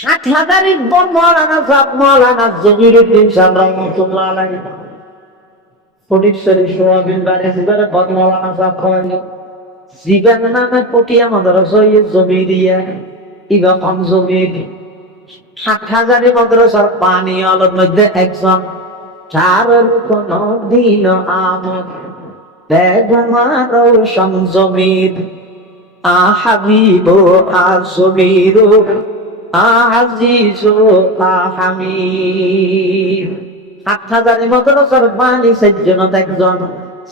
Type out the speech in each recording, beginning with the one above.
হাটহাজারী মৌলানা সাহেব মৌলানা জমিরুদ্দিন সাহেব রহমতুল্লাহ আলাইহি ফটিকছড়ি সোয়াবিন বাড়ি জিবারে বদ মৌলানা সাহেব কয় জিবান নামে পটিয়া মাদ্রাসা জমিরিয়া ইবা কম জমির হাটহাজারী মাদ্রাসার পানি আলোর মধ্যে একজন চারের কোন দিন আমদ বেগমার সংজমির আহাবিব আসমির আজিজ আহামির হাটহাজারী মাদ্রাসার পানি সজ্জনত একজন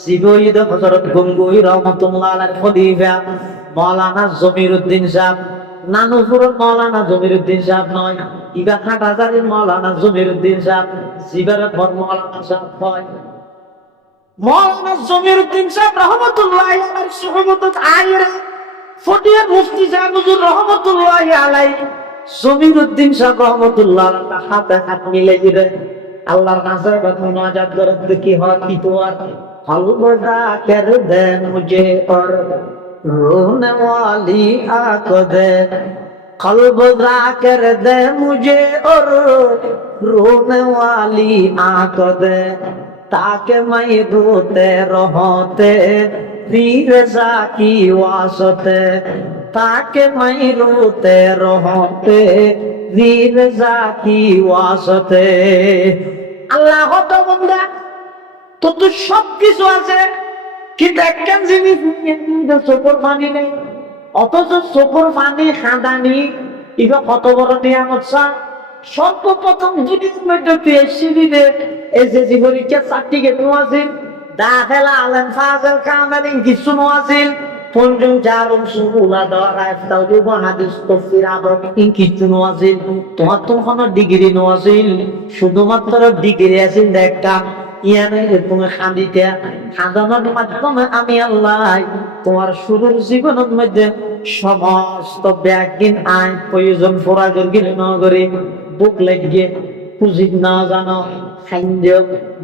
শিবঈদ হযরত গঙ্গুই রহমাতুল্লাহ আলাইহি খলিফা মাওলানা জমিরুদ্দিন সাহেব নানুপুর মাওলানা জমিরুদ্দিন সাহেব নয় ইবা হাটহাজারীর মাওলানা জমিরুদ্দিন সাহেব জিবারের বড় মাওলানা সাহেব হয় মাওলানা জমিরুদ্দিন সাহেব রহমাতুল্লাহ আলাইহি সুহবত আইরা ফটিয়া মুফতি সাহেব হুজুর রহমাতুল্লাহ আলাইহি জমিরুদ্দিন সাহেব রহমাতুল্লাহ আলাইহি হাতে হাত মিলাই দিলে আল্লাহর কাছে মুনাজাত করতে কি হয় কি তোর কলবদা কর দে মুঝে और रोने वाली आंख दे कलबदा कर दे मुझे और रोने वाली आंख दे ताकि मैं रोते रहते रज़ा की वास्ते ताकि मैं रोते रहते रज़ा की वास्ते আল্লাহ তো বন্ধা তো তো সব কিছু আছে কিন্তু একখান জিনিস চোখের পানি নেই অথচ চোখের পানি খাদানি এগুলো কত বড় নিয়ামত সর্বপ্রথম জিনিস মধ্যে পিএইচডি দিতে এসএসসি পরীক্ষা সার্টিফিকেট নোয়াছিল দাখিলা আলেম ফাজল কামেলিন কিছু নোয়াছিল পঞ্চম চারম সুবুলা দরা ইফতাউল হাদিস তাফসীর আরব ইন কিছু নোয়াছিল তোমার তো কোনো ডিগ্রি নোয়াছিল শুধুমাত্র ডিগ্রি আছে একটা ইয়ানে তুমি খাদিতে খাদানোর মাধ্যমে আমি আল্লাহ তোমার শুরুর জীবনের মধ্যে সমস্ত ব্যাগিন আইন প্রয়োজন ফরাজর গিলে নগরে বুক লাগিয়ে পুঁজিত না জানো খাইন্দ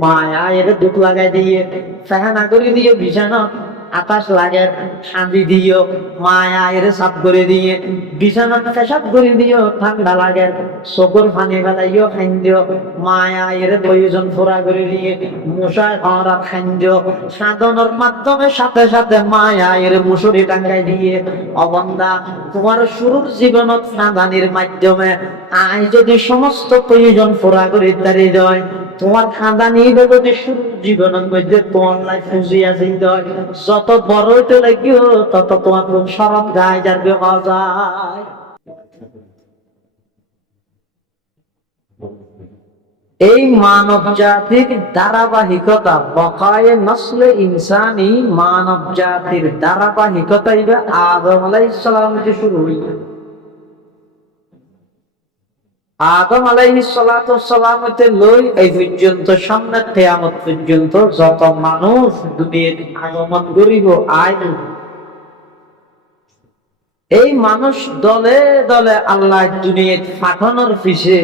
মায়া এর দুঃখ লাগাই দিয়ে ফেহানা করে দিয়ে বিছানা আকাশ লাগে শান্তি দিও মায়া এর সাফ করে দিয়ে বিছানা পেশাব করে দিও ঠান্ডা লাগে চকুর পানি ফেলাইও খাইন দিও মায়া এর প্রয়োজন পুরা করে দিয়ে মশায় খাওয়ার খাইন দিও সাধনের মাধ্যমে সাথে সাথে মায়া এর মুসুরি টাঙ্গাই দিয়ে অবন্দা তোমার শুরুর জীবনত সাধানির মাধ্যমে আয় যদি সমস্ত প্রয়োজন পুরা করে দাঁড়িয়ে দেয় তোমার খাদানি যদি শুরু জীবনের মধ্যে তোমার লাইফ খুঁজিয়া যেতে হয় যত বড় হইতে লাগিও তত তোমার সরব গায়ে যাবে যায় এই মানব জাতির ধারাবাহিকতা বকায়ে নসলে ইনসানি মানব জাতির ধারাবাহিকতা এটা আদম আলাইহিস সালাম থেকে শুরু হইল আদম আলাইহিস সালাতু ওয়াসসালাম হতে লই এই পর্যন্ত সামনে কিয়ামত পর্যন্ত যত মানুষ দুনিয়ার আগমন করিব আইন এই মানুষ দলে দলে আল্লাহ দুনিয়ার পাঠানোর পিছে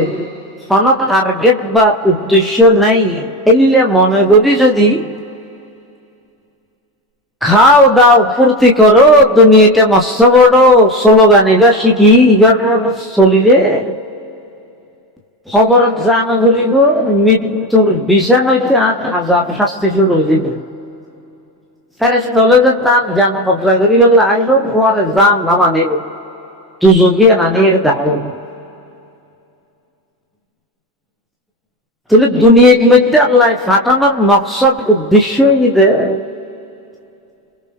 কোনো টার্গেট বা উদ্দেশ্য নাই এলে মনে করি যদি খাও দাও ফুর্তি করো দুনিয়াতে মস্ত বড় স্লোগান এবার শিখি এবার চলিবে খবর জানা বলিব মৃত্যুর বিছানাইতে আযাব শাস্তি শুরু হইব ফেরেশতা হলে যে তার জান কবজা করি বলে আইব পরে জান নামানে দুজকে নানির দাও তাহলে দুনিয়ার মধ্যে আল্লাহ ফাটানোর মকসদ উদ্দেশ্যই নিতে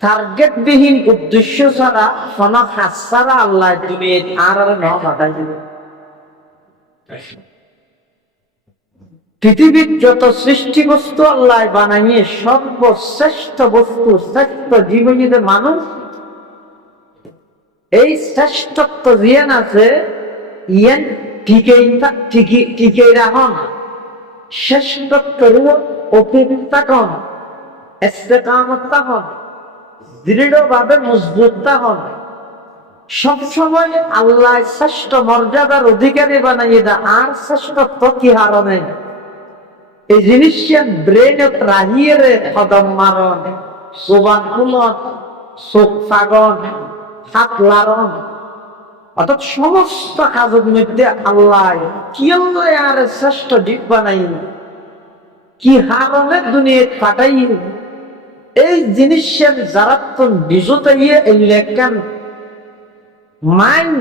টার্গেট বিহীন উদ্দেশ্য ছাড়া কোন কাজ ছাড়া আল্লাহ দুনিয়ার আর না ফাটাই দিবে পৃথিবীর যত সৃষ্টি বস্তু আল্লাহ বানাইয়ে সর্বশ্রেষ্ঠ বস্তু শ্রেষ্ঠ জীবনীতে মানুষ এই শ্রেষ্ঠত্ব জ্ঞান আছে ইয়ান ঠিকই রাখুন শ্রেষ্ঠত্বের অতিরিক্ত থাকুন ইস্তেকামত থাকুন দৃঢ়ভাবে মজবুত থাকুন সবসময় আল্লাহ শ্রেষ্ঠ মর্যাদার অধিকারী বানাইয়ে দেয় আর শ্রেষ্ঠত্ব কি হারণে এই জিনিসটা ব্রেনত রাহিয়ে রে কদম মারণ সোবান খুলন চোখ ফাগন হাত লারণ অর্থাৎ সমস্ত কাজের মধ্যে আল্লাহ কি আল্লাহ আর শ্রেষ্ঠ দিক বানাই, কি হারণে দুনিয়া পাঠাই, এই জিনিসের যারা তো বিজতাইয়ে এই লেখান মাইন্ড,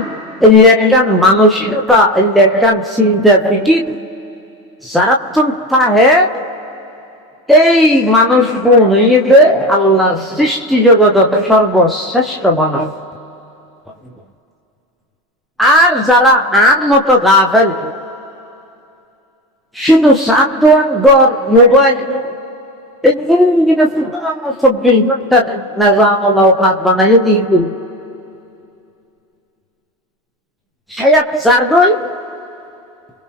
এই লেখান মানসিকতা, এই লেখান চিন্তা ফিকির যারা তো তাহে এই মানুষ বনিয়ে আল্লাহর সৃষ্টি জগতের সর্বশ্রেষ্ঠ মানব। আর যারা আর মতো গাফেল, শুধু সাতোয়ান গড় মোবাইল, এই 24 ঘন্টা হাত বানাই দিয়ে হায়াত চারগল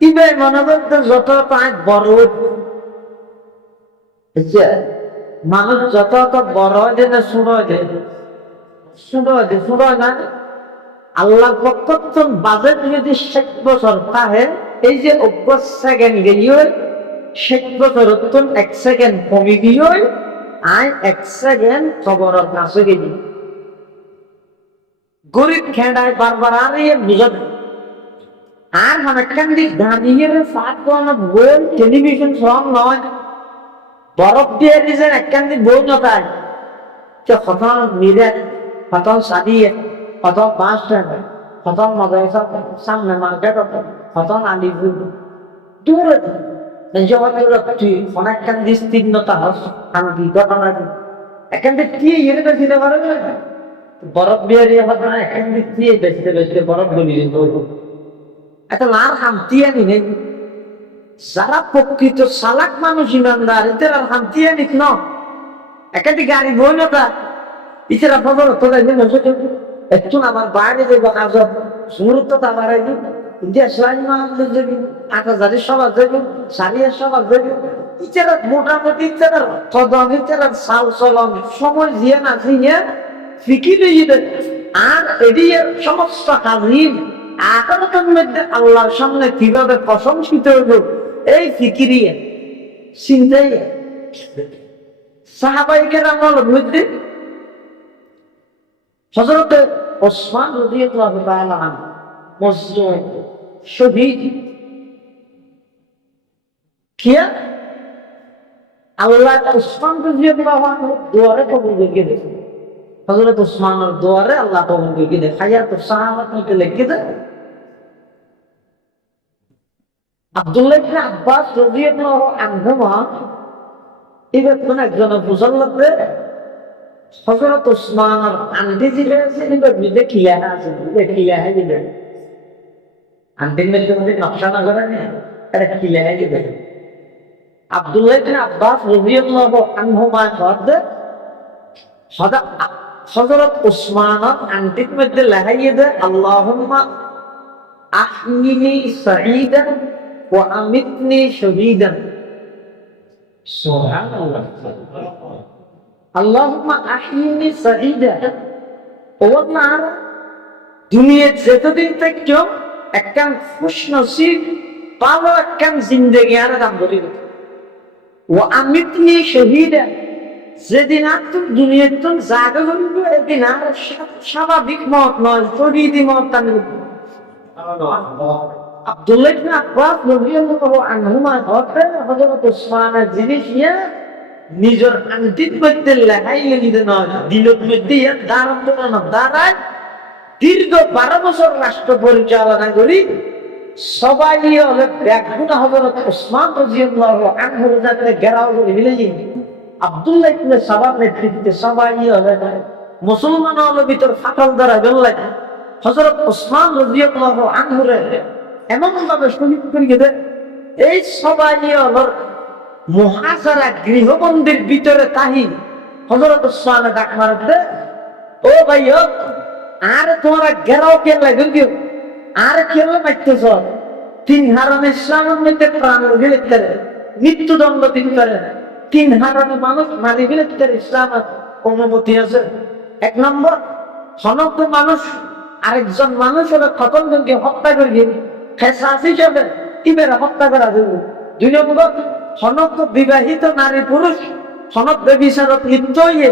ইবে মনে করতে যত পাঁচ বড় মানুষ যত বড় হয় না শুনো না আল্লাহর পক্ষ বাজেট যদি 60 বছর তাহে এই যে 20 সেকেন্ড গেলিও 60 বছর 1 সেকেন্ড কমে গিয়ে আই 1 সেকেন্ড খবরের কাছে গেলি গরিব খেড়ায় বারবার আর বুঝত আর হামেকান দিক দাঁড়িয়ে ফাট কোনো বই টেলিভিশন সব নয়, বরফ দিয়ে দিয়েছেন একখান দিক বই নতায় কত মিলে, কত সাদিয়ে, কত বাস স্ট্যান্ড, কত মাদ্রাসা সামনে মার্কেট, কত আলিপুর দূরে তুই অনেকখান বিস্তীর্ণতা শান্তি ঘটনা এখান থেকে কি ইয়ে দিতে পারে বরফ বিহারি ঘটনা এখান থেকে কি বেচতে বেচতে বরফ গলি একটা লার শান্তি আনি নেই। যারা প্রকৃত চালাক মানুষ ইমানদার এদের আর শান্তি আনিত ন একাধিক গাড়ি বই নতা ইতারা খবর তো একটু আমার বাইরে যাইব কাজত মুহূর্ত বাড়াই ইন্ডিয়া সালাইন যাবি 8000 সবার যাবি 4,000 সবার যাবি ইতারা মোটামুটি ইতারা কদম ইতারা চাল চলন সময় দিয়ে না দিয়ে ফিকি লইয়ে আর এদিকে সমস্ত কাজিম আখরাতের মধ্যে আল্লাহর সামনে কিভাবে প্রশংসিত হইব এই ফিকিরিয়ে চিন্তাই সাহাবায়ে কেরামের মধ্যে হযরত ওসমান রাদিয়াল্লাহু তাআলা আনহু মসজিদ শহীদ কিয়া আল্লাহ ওসমান রাদিয়াল্লাহু আনহু দুয়ারে কবুল করে দিয়েছে। হযরত ওসমানের দুয়ারে আল্লাহ কবুল করে দিয়েছে। হায়াত সাহাবাত মধ্যে লিখে দেয় আব্দুল্লাহ ইবনে আব্বাস রাদিয়াল্লাহু আনহুমা এবার কোন একজন মুসল্লাতে হযরত ওসমানের আন্টি জিলে আছে এবার বিদে কিলা আছে বিদে কিলা है जिले আন্টি में जो मुझे नक्शा नजर है अरे किला है जिले আব্দুল্লাহ ইবনে আব্বাস রাদিয়াল্লাহু আনহুমা कहते হযরত ওসমানের আন্টির মধ্যে লেখাইয়ে দেয় আল্লাহুম্মা আহমিনি সাঈদান ওয়া আমিতনি শহীদান। সুবহানাল্লাহ। আল্লাহুম্মা আহমিনি সাঈদান ও না দুনিয়া যতদিন থাকছো একখান খুশনসিব ভালো একখান জিন্দেগি আর দাম করি ওয়া আমিতনি শহীদান যেদিন আর তুমি দুনিয়ার তো জায়গা করবো এদিন আর স্বাভাবিক মত নয় শহীদি মত আব্দুল্লাহ ইবনে আব্বাস রাদিয়াল্লাহু আনহুমা হতে হযরত ওসমানের জিনিস নিয়ে নিজের আন্টির মধ্যে লেখাই লিখে নয় দিলের মধ্যে দাঁড়ায় দীর্ঘ 12 বছর রাষ্ট্র পরিচালনা করি সবাই হলে ব্যাগুনা হযরত ওসমান রাদিয়াল্লাহু আনহুর যাতে ঘেরাও করে মিলেই আব্দুল্লাহ ইবনে সাবার নেতৃত্বে সবাই হলে মুসলমান হলে ভিতর ফাটল দ্বারা বেল্লাই হযরত ওসমান রাদিয়াল্লাহু আনহুরে এমন ভাবে শহীদ করে গেছে এই সবাই হলো মুহাজারা গৃহবন্দির ভিতরে তাহি হযরত ওসমান ডাক মারতে ও ভাই আর তোমরা ঘেরাও কে লাগে আর খেলে মারতেছ 3 হারাম ইসলামের মধ্যে প্রাণ গেলে মৃত্যুদণ্ড দিন করে 3 হারামে মানুষ মারি গেলে ইসলামের অনুমতি আছে। 1 নম্বর সমগ্র মানুষ আরেকজন মানুষ হলে খতমকে হত্যা করে গিয়ে খেসাস হিসাবে তিবেরা হত্যা করা যাবে। 2 নম্বর সমগ্র বিবাহিত নারী পুরুষ সমগ্র বিচারক লিপ্ত হয়ে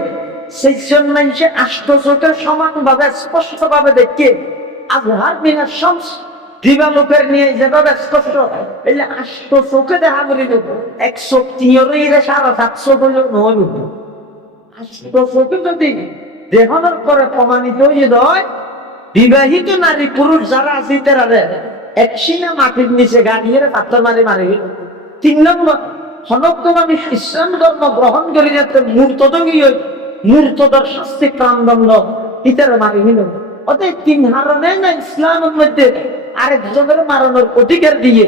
সেই জন্য মানুষে আষ্টচোখে সমান ভাবে স্পষ্ট ভাবে দেখে আজহার মিনাশ শামস দিবালোকের নিয়ে যেভাবে স্পষ্ট এই যে আষ্ট চোখে দেখা করি এক চোখ তিনরই 750 বলে নয় আষ্ট চোখে যদি দেখানোর পরে প্রমাণিত হয়ে যায় বিবাহিত নারী পুরুষ যারা আছে তারা এক সিনা মাটির নিচে গাড়িয়ে পাথর মারি মারি 3 নম্বর হনক্ষণ আমি ইসলাম ধর্ম গ্রহণ করি যাতে মূর্তদর শাস্তি প্রাণদণ্ড ইতার মারি হইল অতএব 3 হারণে না ইসলামের মধ্যে আরেকজনের মারানোর অধিকার দিয়ে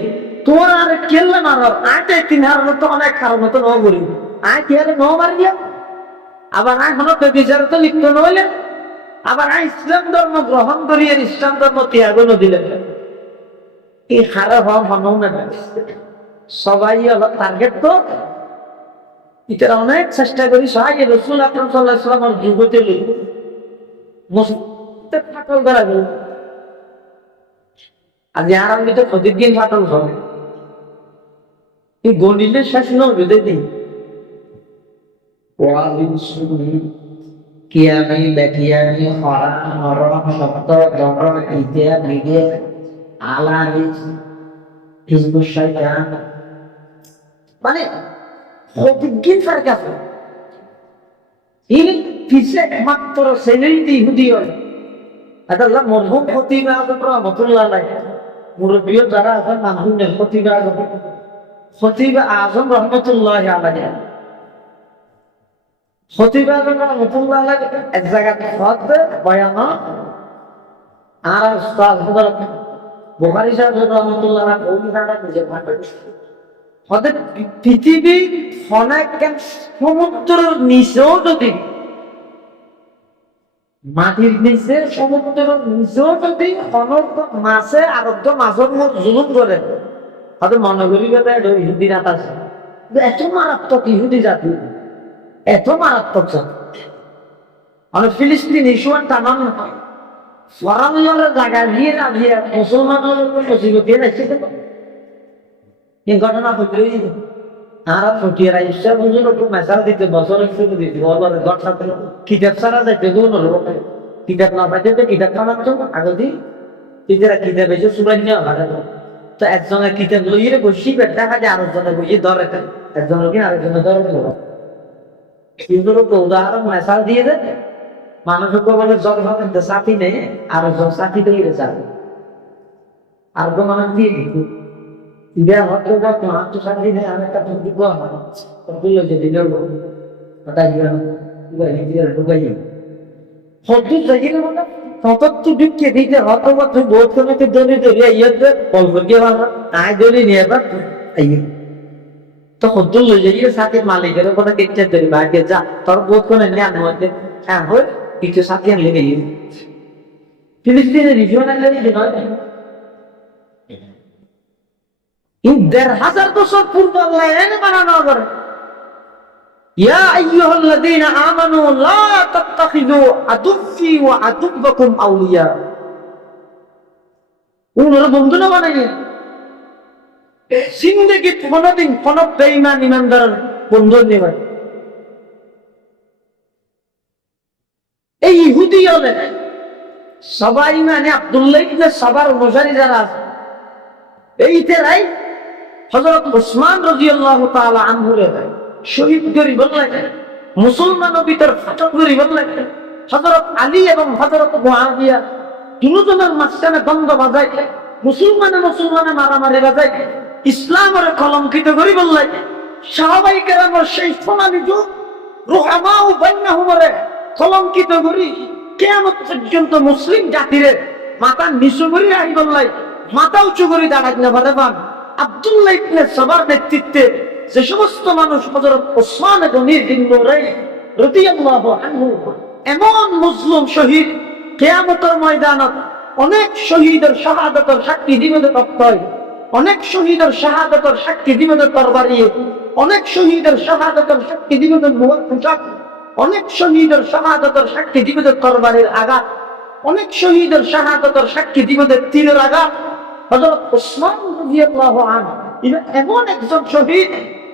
তোমার আর কেল্লা মারার আটে 3 হারণে তো অনেক কারণ তো ন করি আয় কি আরে ন মারিয়া আবার আয় হনক বিচার তো লিপ্ত নইলে আবার আয় ইসলাম ধর্ম গ্রহণ করি আর ইসলাম ধর্ম ত্যাগ দিলেন এই হারা হওয়া মনেও না সবাই হলো টার্গেট তো এটা অনেক চেষ্টা করি সবাই রসুল আকরাম সাল্লাল্লাহু আলাইহি ওয়াসাল্লামের যুগতে লই মসজিদে ফাটল করা গেল আজ আরামে তো প্রতিদিন ফাটল হয় এই গণিলে শেষ নয় বেঁধে দিই ওয়ালিন সুনি কিয়ামি বেকিয়ামি হরা নরম শব্দ দর ইতে মিগে আলানি হিজবুশ শয়তান মানে প্রতিজ্ঞান ফারক আছে এই পিছে মাত্র সেলিটি ইহুদি হয় আল্লাহ মরহুম খতিব আযম রাহমাতুল্লাহ আলাইহি মুরব্বী যারা আছেন নাম শুনেন খতিব আযম রাহমাতুল্লাহ আলাইহি খতিব আযম রাহমাতুল্লাহ আলাইহি এক জায়গা খত বয়ান আর উস্তাদ হযরত বুখারী সাহেব রাহমাতুল্লাহ আলাইহি ওই জায়গা নিজে ভাবে ওদের পৃথিবী অনেক সমুদ্রের নিচেও যদি মাটির নিচে সমুদ্রের নিচেও যদি অনর্থ মাছে আরব্ধ মাছের মত জুলুম করে হয়তো মনে করি ইহুদি রাত আছে এত মারাত্মক ইহুদি জাতি এত মারাত্মক জাতি অনেক ফিলিস্তিন ইস্যুয়ান টানান হয় ফরাল্লার জায়গা দিয়ে না দিয়ে মুসলমানের মুসিবত দিয়ে যাচ্ছে এই ঘটনা ঘটলেই আর ফুটিয়ে ইচ্ছা বুঝুন একটু মেসাল দিতে বছরের শুরু দিতে বলবার ঘটনা কিতাব ছাড়া যাইতে কোন কিতাব না পাইতে তো কিতাব বানাতো আগে দিই নিজেরা কিতাব এসে সুরাই নেওয়া ভালো তো একজনের কিতাব লইয়ে বসি দেখা যায় আরেকজনে বসে ধরে একজনের কি আরেকজনে ধরে কিন্তু উদাহরণ মেসাল দিয়ে দেয় মানুষকে বলে জল ভাবেন সাথী নেই আরেকজন সাথী তৈরি যাবে আর তো মানুষ দিয়ে দিত dia waktu waktu aku sendiri ni anak kata juga mana, tapi lo jadi dulu, kata dia, juga dia juga ini. Waktu jadi ni mana, tempat tu duduk ke dia, waktu buat kena ke doni dia, ia tu, kalau pergi mana, doni ni apa, ayo. तो खुद लो जाइए साथ ही मालिक है तो पता कितने दिन बाद के जा तो बहुत को नहीं आने वाले हैं हो इतने साथ ही ले गए फिलिस्तीन रिव्यू ना ले दिनों इन 1000 বছর পূর্বে আল্লাহ এনে বানানো করে ইয়া আইয়ুহাল্লাযীনা আমানু লা তাত্তাখিযু আদুফি ওয়া আদুব্বাকুম আউলিয়া ওনারা বন্ধু না বানাইয়ে জিন্দেগি কোনদিন কোন বেঈমান ইমানদার বন্ধু নেবে এই ইহুদি হলে সবাই মানে আব্দুল্লাহ ইবনে সাবার অনুসারী যারা এই তেরাই হযরত উসমান রাদিয়াল্লাহু তাআলা আনহু রে শহীদ করি বললেন মুসলমানের ভিতর ফাটল করি বললেন হযরত আলী এবং হযরত মুআবিয়া দুজনের মাঝখানে দ্বন্দ্ব বাজায় মুসলমানে মারামারি বাজায় ইসলামের কলঙ্কিত করি বললেন সাহাবায়ে কেরামের সেই সোনালী যুগ রুহামাউ বাইনাহুম রে কলঙ্কিত করি কিয়ামত পর্যন্ত মুসলিম জাতিরে মাথা নিচু করে রাখি বললেন মাথা উঁচু করে দাঁড়াত না পারে বান আব্দুল্লাহ ইবনে সাবার নেতৃত্বে যে সমস্ত মানুষ হযরত ওসমান গনির দিন নূরাই রাদিয়াল্লাহু আনহু এমন মুসলিম শহীদ কিয়ামতের ময়দানত অনেক শহীদের শাহাদাতের সাক্ষী দিবে তক্তয় অনেক শহীদের শাহাদাতের সাক্ষী দিবে তরবারি অনেক শহীদের শাহাদাতের সাক্ষী দিবে মুওয়াফফাক অনেক শহীদের শাহাদাতের সাক্ষী দিবে তরবারির আঘাত অনেক শহীদের শাহাদাতের সাক্ষী দিবে তীরের আঘাত হযরত ওসমান রাদিয়াল্লাহু আনহু এমন একজন শহীদ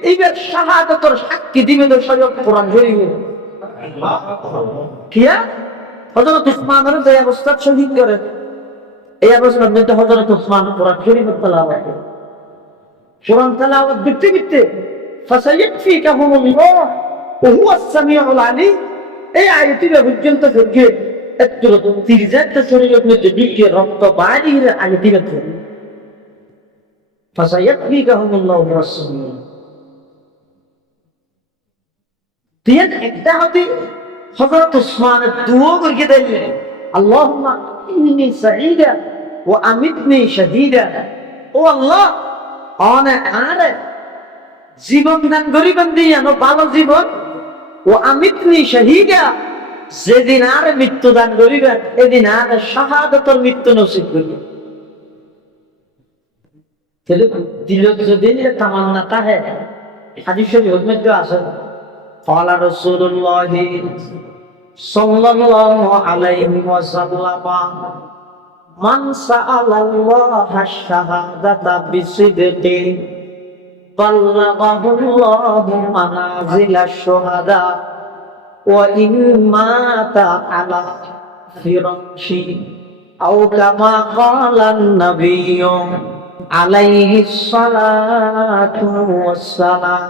এইবার শাহাদাতের সাক্ষী দিবে স্বয়ং কোরআন শরীফে কিয়া হযরত ওসমানের যে অবস্থা শহীদ করে এই অবস্থার মধ্যে হযরত উসমান কোরআন শরীফ তেলাওয়াত করে। কোরআন তেলাওয়াত করতে করতে ফাসায়াকফিকাহুমুল্লাহ ওয়া হুয়াস সামিউল আলিম, এই আয়াতটি পর্যন্ত থেকে একটু তিরজাতে শরীরের মধ্যে ঢুকে রক্ত বাইরে আয়াতটি বের ফাসায়াকফিকাহুমুল্লাহ ওয়া হুয়াস সামিউল। তিন একটা হতে হযরত উসমানের দুয়া করে দিলেন, আল্লাহুম্মা ইন্নী সাঈদা ওয়া আমিতনি শাহীদা। ও আল্লাহ, আরে জীবন দান করিবেন দিয়া ভালো জীবন, ও আমিতনি শাহীদা, যেদিন আর মৃত্যু দান করিবেন এদিন আর শাহাদাতের মৃত্যু নসিব করিবেন। দিল যদি তামান্না তাহে হাদিস শরীফের মধ্যে আছে, قال رسول الله صلى الله عليه وسلم من سأل الله الشهادة بصدق بلغه الله منازل الشهداء وإن مات على فراشه أو كما قال النبي عليه الصلاة والسلام।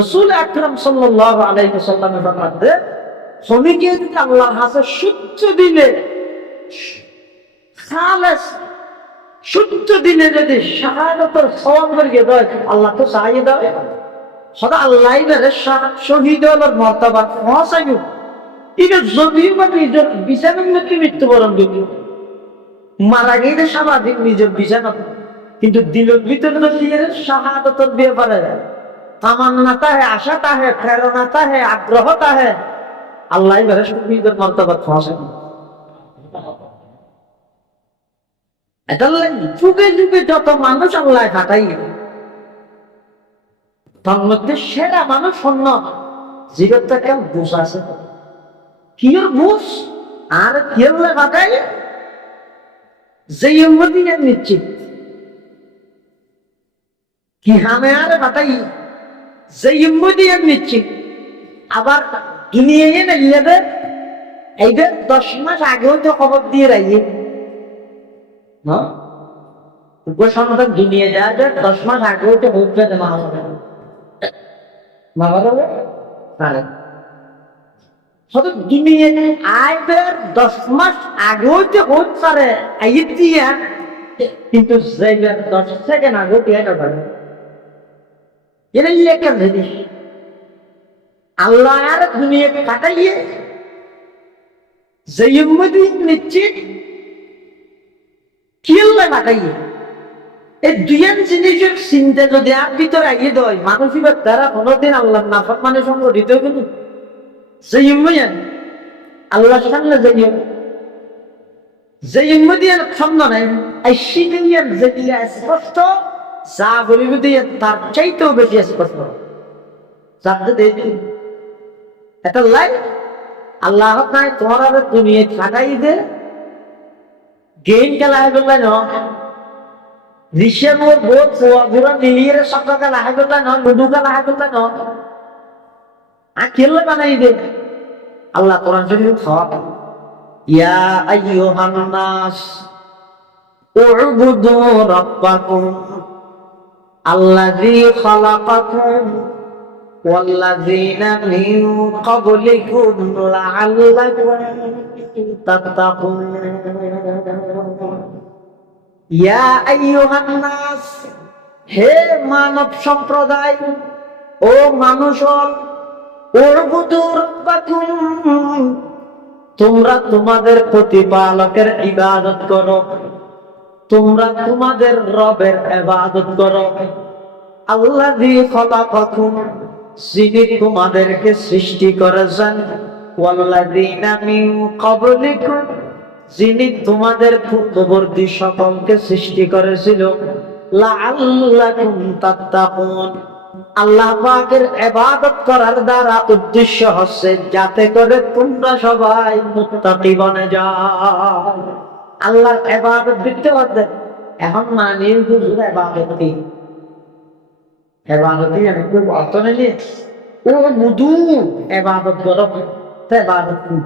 রাসূল আকরাম সাল্লাল্লাহু আলাইহি ওয়াসাল্লামের ফরমাতে শ্রমিককে যদি আল্লাহর কাছে শুদ্ধ দিলে খালেস শুদ্ধ দিলে যদি শাহাদাতের সওয়াব করে দেয়, আল্লাহ তো চাই দেয় সদা আল্লাহই বেরে শহীদ হওয়ার মর্তবা পৌঁছাইব। এটা যদিও বা নিজের বিছানার মধ্যে মৃত্যুবরণ করবে, মারা গেলে স্বাভাবিক নিজের বিছানা, কিন্তু দিলের ভিতরে দিয়ে শাহাদাতের ব্যাপারে তামান্নাতা হে, আশাটা হে, প্রেরণাটা হে, আগ্রহটা হে, আল্লাহ বেরে শহীদের মর্তবা পৌঁছাইব। এটা যুগে যুগে যত মানুষ আল্লাহ ফাটাই, তার মধ্যে সেরা মানুষ অন্য জীবনটা কেন বুঝ আছে, কিয়র বুঝ আর কিয়র ফাটাই যে উম্মতিকে নিশ্চিত কি হামে আর ফাটাই যে উম্মতি নিশ্চিত। আবার দুনিয়ায় না ইয়েদের এইদের 10 মাস আগেও তো খবর দিয়ে রাখি উপসংহার দুনিয়া যায় 10 মাস আগেও তো হচ্ছে দুনিয়া আইদের 10 মাস আগেও তো হতে পারে, কিন্তু 10 সেকেন্ড আগেও দিয়ে পারে। এটা একটা জিনিস আল্লাহ আর দুনিয়াকে কাটাইয়ে যে উম্মতি নিশ্চিত কি আল্লাহ কাটাইয়ে এই দুইয়ান জিনিসের চিন্তা যদি আর ভিতরে আগিয়ে দেয়, মানুষের দ্বারা কোনোদিন আল্লাহ নাফাক মানে সংগঠিত কিন্তু যে উম্মতি আল্লাহর সামনে যাইয়ে যে উম্মতি ছন্দ নাই এই শিখিয়ান যেগুলা স্পষ্ট যা বলিব দিয়ে তার চাইতেও বেশি স্পষ্ট জানতে এটা লাই আল্লাহ নাই তোমার দুনিয়া কাটাই দে গেম খেলা হয়ে গেল না, ঋষের মোর বোধ পুরা মিলিয়ে সকাল খেলা হয়ে গেল না, লুডু খেলা হয়ে গেল না, আর খেললে বানাই দে। আল্লাহ কোরআন শরীফ খাওয়া ইয়া আইয়ুহান নাস উ'বুদু রাব্বাকুম আল্লাযী খালাকাকুম ওয়াল্লাযীনা মিন ক্বাবলিকুম লাআল্লাকুম তাত্তাকুন। ইয়া আইয়ুহান নাস, হে মানব সম্প্রদায়, ও মানুষ, উ'বুদু রাব্বাকুম, তোমরা তোমাদের প্রতিপালকের ইবাদত করো, তোমরা তোমাদের রবের ইবাদত করো। আল্লাযী খালাকাকুম, যিনি তোমাদেরকে সৃষ্টি করেছেন, ওয়াল্লাযীনা মিন ক্বাবলিকুম, যিনি তোমাদের পূর্ববর্তী সকলকে সৃষ্টি করেছিল, লাআল্লাকুম তাত্তাকুন। আল্লাহ পাকের ইবাদত করার দ্বারা উদ্দেশ্য হচ্ছে যাতে করে তোমরা সবাই মুত্তাকি বনে যাও। আল্লাহর ইবাদত করতে হবে। এখন মানিয়ে হুজুর ইবাদত কি? ইবাদতই একটু অর্থ নেই। ও বুদু ইবাদত করো, তে ইবাদত কি?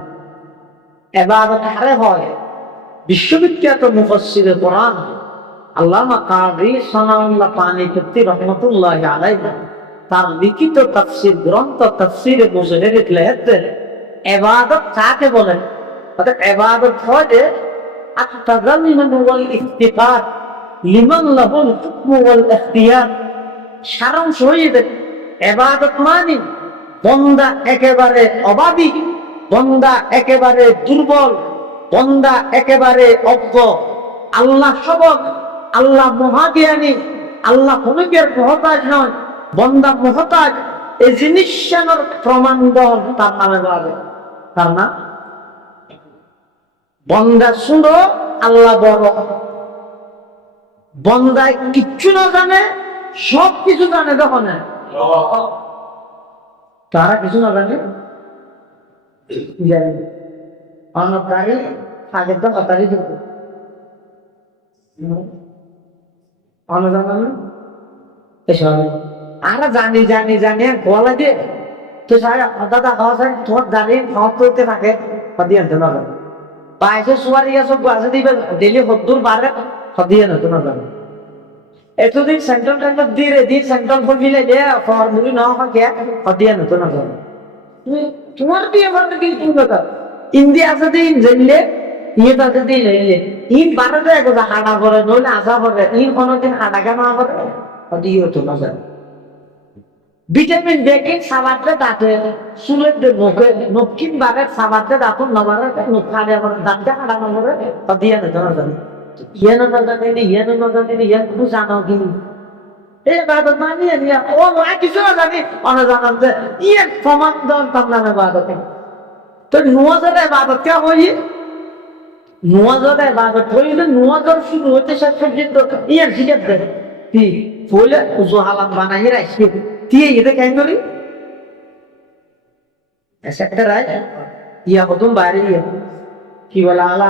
ইবাদত আরে হয় বিশ্ববিখ্যাত মুফাসসিরে কোরআন আল্লামা কাযী সানাউল্লাহ পানিপতি রহমাতুল্লাহি আলাইহি তার লিখিত তাফসীর গ্রন্থ তাফসীরে মুজাহিদ লেখেন ইবাদত কাকে বলে? অর্থাৎ ইবাদত হয় আত-তাযাল্লুল ওয়াল ইফতিকার লিমান লাহুল হুকম ওয়াল ইখতিয়ার। সারাংশ হইছে ইবাদত মানে বান্দা একেবারে অবাধি, বান্দা একেবারে দুর্বল, বান্দা একেবারে অজ্ঞ, আল্লাহ সবক, আল্লাহ মহাজ্ঞানী, আল্লাহ কোনকের মহতাজ নয়, বান্দা মহতাজ। এই জিনিসটার প্রমাণ দেন তার নামে বলে, তার নাম বান্দা শুনো আল্লাহ বড়। বান্দায় কিচ্ছু না জানে, সব কিছু জানে। তখন তারা কিছু না জানে, অনকারী আগের তো হতারি দেবো অনজান এসব আর জানি জানি জানি বলা দিয়ে তো দাদা খাওয়া যায় তোমার দাঁড়িয়ে খাওয়া করতে থাকে দিয়ে আনতে না জানে পায়েছে সুয়ারিয়া সব বাজে দিবে ডেলি হদ্দুর বারে দিয়ে না তো না জানে এতদিন সেন্ট্রাল ট্যাঙ্কার দিয়ে দিন সেন্ট্রাল ফুল মিলে দিয়ে ফর্মুলি না হয় দিয়ে না তো না জানে তোমার বিয়ে করতে কিন্তু কথা ইন্দি আছে দিন জানলে ইয়ে তাতে দিন এলে ইন বারোটা একদা হাঁটা করে নইলে আসা করে ইন কোনোদিন হাঁটা কেন করে দিয়ে হতো না জানে ভিটামিন দেখে সাবাতে দাঁতে চুলের মুখে নক্ষিণ বারের সাবাতে দাঁত নবারে মুখ খাড়ে করে দাঁতে হাঁটা না করে দিয়ে না তো না জানে ইয়ানো না জানি ইয়ানো না জানি ইয়ান খুব জানো কিনি এই বাদত মানিয়ে নিয়ে ও কিছু না জানি অনেক জানান যে ইয়ে প্রমাণ দেন তার নামে বাদত তো নুয়াজের বাদত কে হই নুয়াজের বাদত হইলে নুয়াজের শুরু হইতে শেষ পর্যন্ত ইয়ার শিখে দেয় কি বলে উজু হালাত বানাই রাখছি দিয়ে এটা কেন করি একটা রায় ইয়া হতুম বাইরে ইয়ে কি বলে আল্লাহ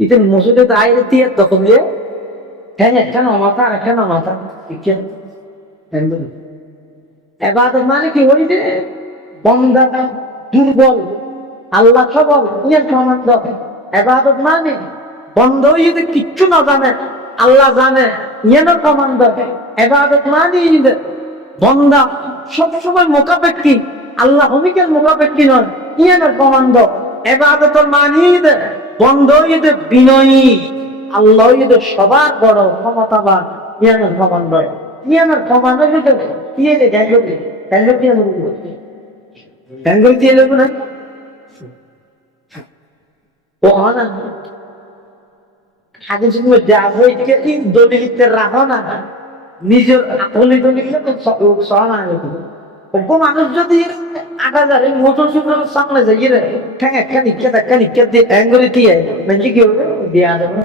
ইতে মসজিদে দাঁড়িয়ে দিয়ে তখন দিয়ে হ্যাঁ একটা নমাতা আর একটা নমাতা এবার মানে কি ওই যে বন্দা দুর্বল আল্লাহ সবল ইয়ার কমান্ড এবার মানে বন্ধ যদি কিচ্ছু না জানে আল্লাহ জানে ইয়ানোর কমান্ড এবার মানে বন্দা সবসময় মোকাবেক্ষী আল্লাহ ভূমিকার মোকাবেক্ষী নয় ইয়ানোর কমান্ড এবার তোর মানিয়ে দে বন্ধ ঈদে বিনয়ী আল্লাহ ঈদে সবার বড় ক্ষমতাবান ইয়ানোর কমান্ড ইয়ানোর কমান্ড দিয়ে দে গ্যাঙ্গি গ্যাঙ্গি দিয়ে গ্যাঙ্গি দিয়ে লেবু না ও না আগে যদি মধ্যে দলিতে রাখো না নিজের আকলি দলিলে তো সহানা মানুষ যদি ৮,০০০ মোটর সুন্দর সামনে যাই রে ঠ্যাং একটা নিক্ষেত দিয়ে ট্যাং করে দিয়ে মানে কি হবে দেওয়া যাবে না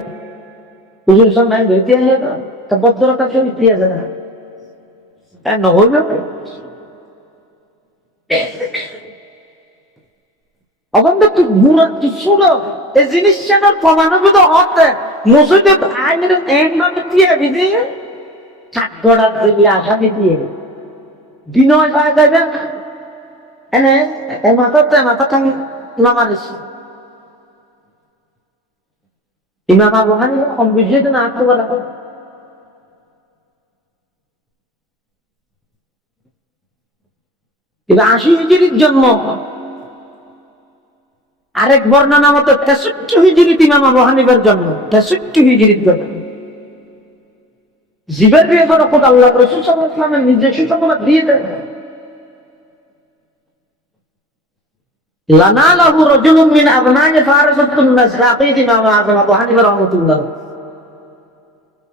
হুজুর সামনে ধরতে আসে না তা বদ্ধরতা সব দিয়ে যাবে না নহইল অবন্ধ তুই গুণা তুই শুনো এই জিনিসটা প্রমাণিত হতে মসজিদে আইনের একমাত্র দিয়ে বিধি চাকরা দিবি আসামি দিয়ে বিনয় পাওয়া যাবে এনে মাথা ঠাং নামারিস ইমাম আবু হানিফা সম্বুদ্ধ না আত্ম বলা এবার ৮০ হিজরির জন্ম আরেক বর্ণনা মতো ৬৩ হিজরিতে ইমাম আবু হানিফার জন্ম ৬৩ হিজরির জন্ম জীবের বিয়ে করে খোদ আল্লাহ রাসূল সাল্লাল্লাহু আলাইহি ওয়াসাল্লামের নিজস্ব সম্পদ দিয়ে দেয় লানা লাহু রাজুলুম মিন আবনাই ফারাসাতুন নাসাকিদ ইমাম আবু হানিফা রাহমাতুল্লাহ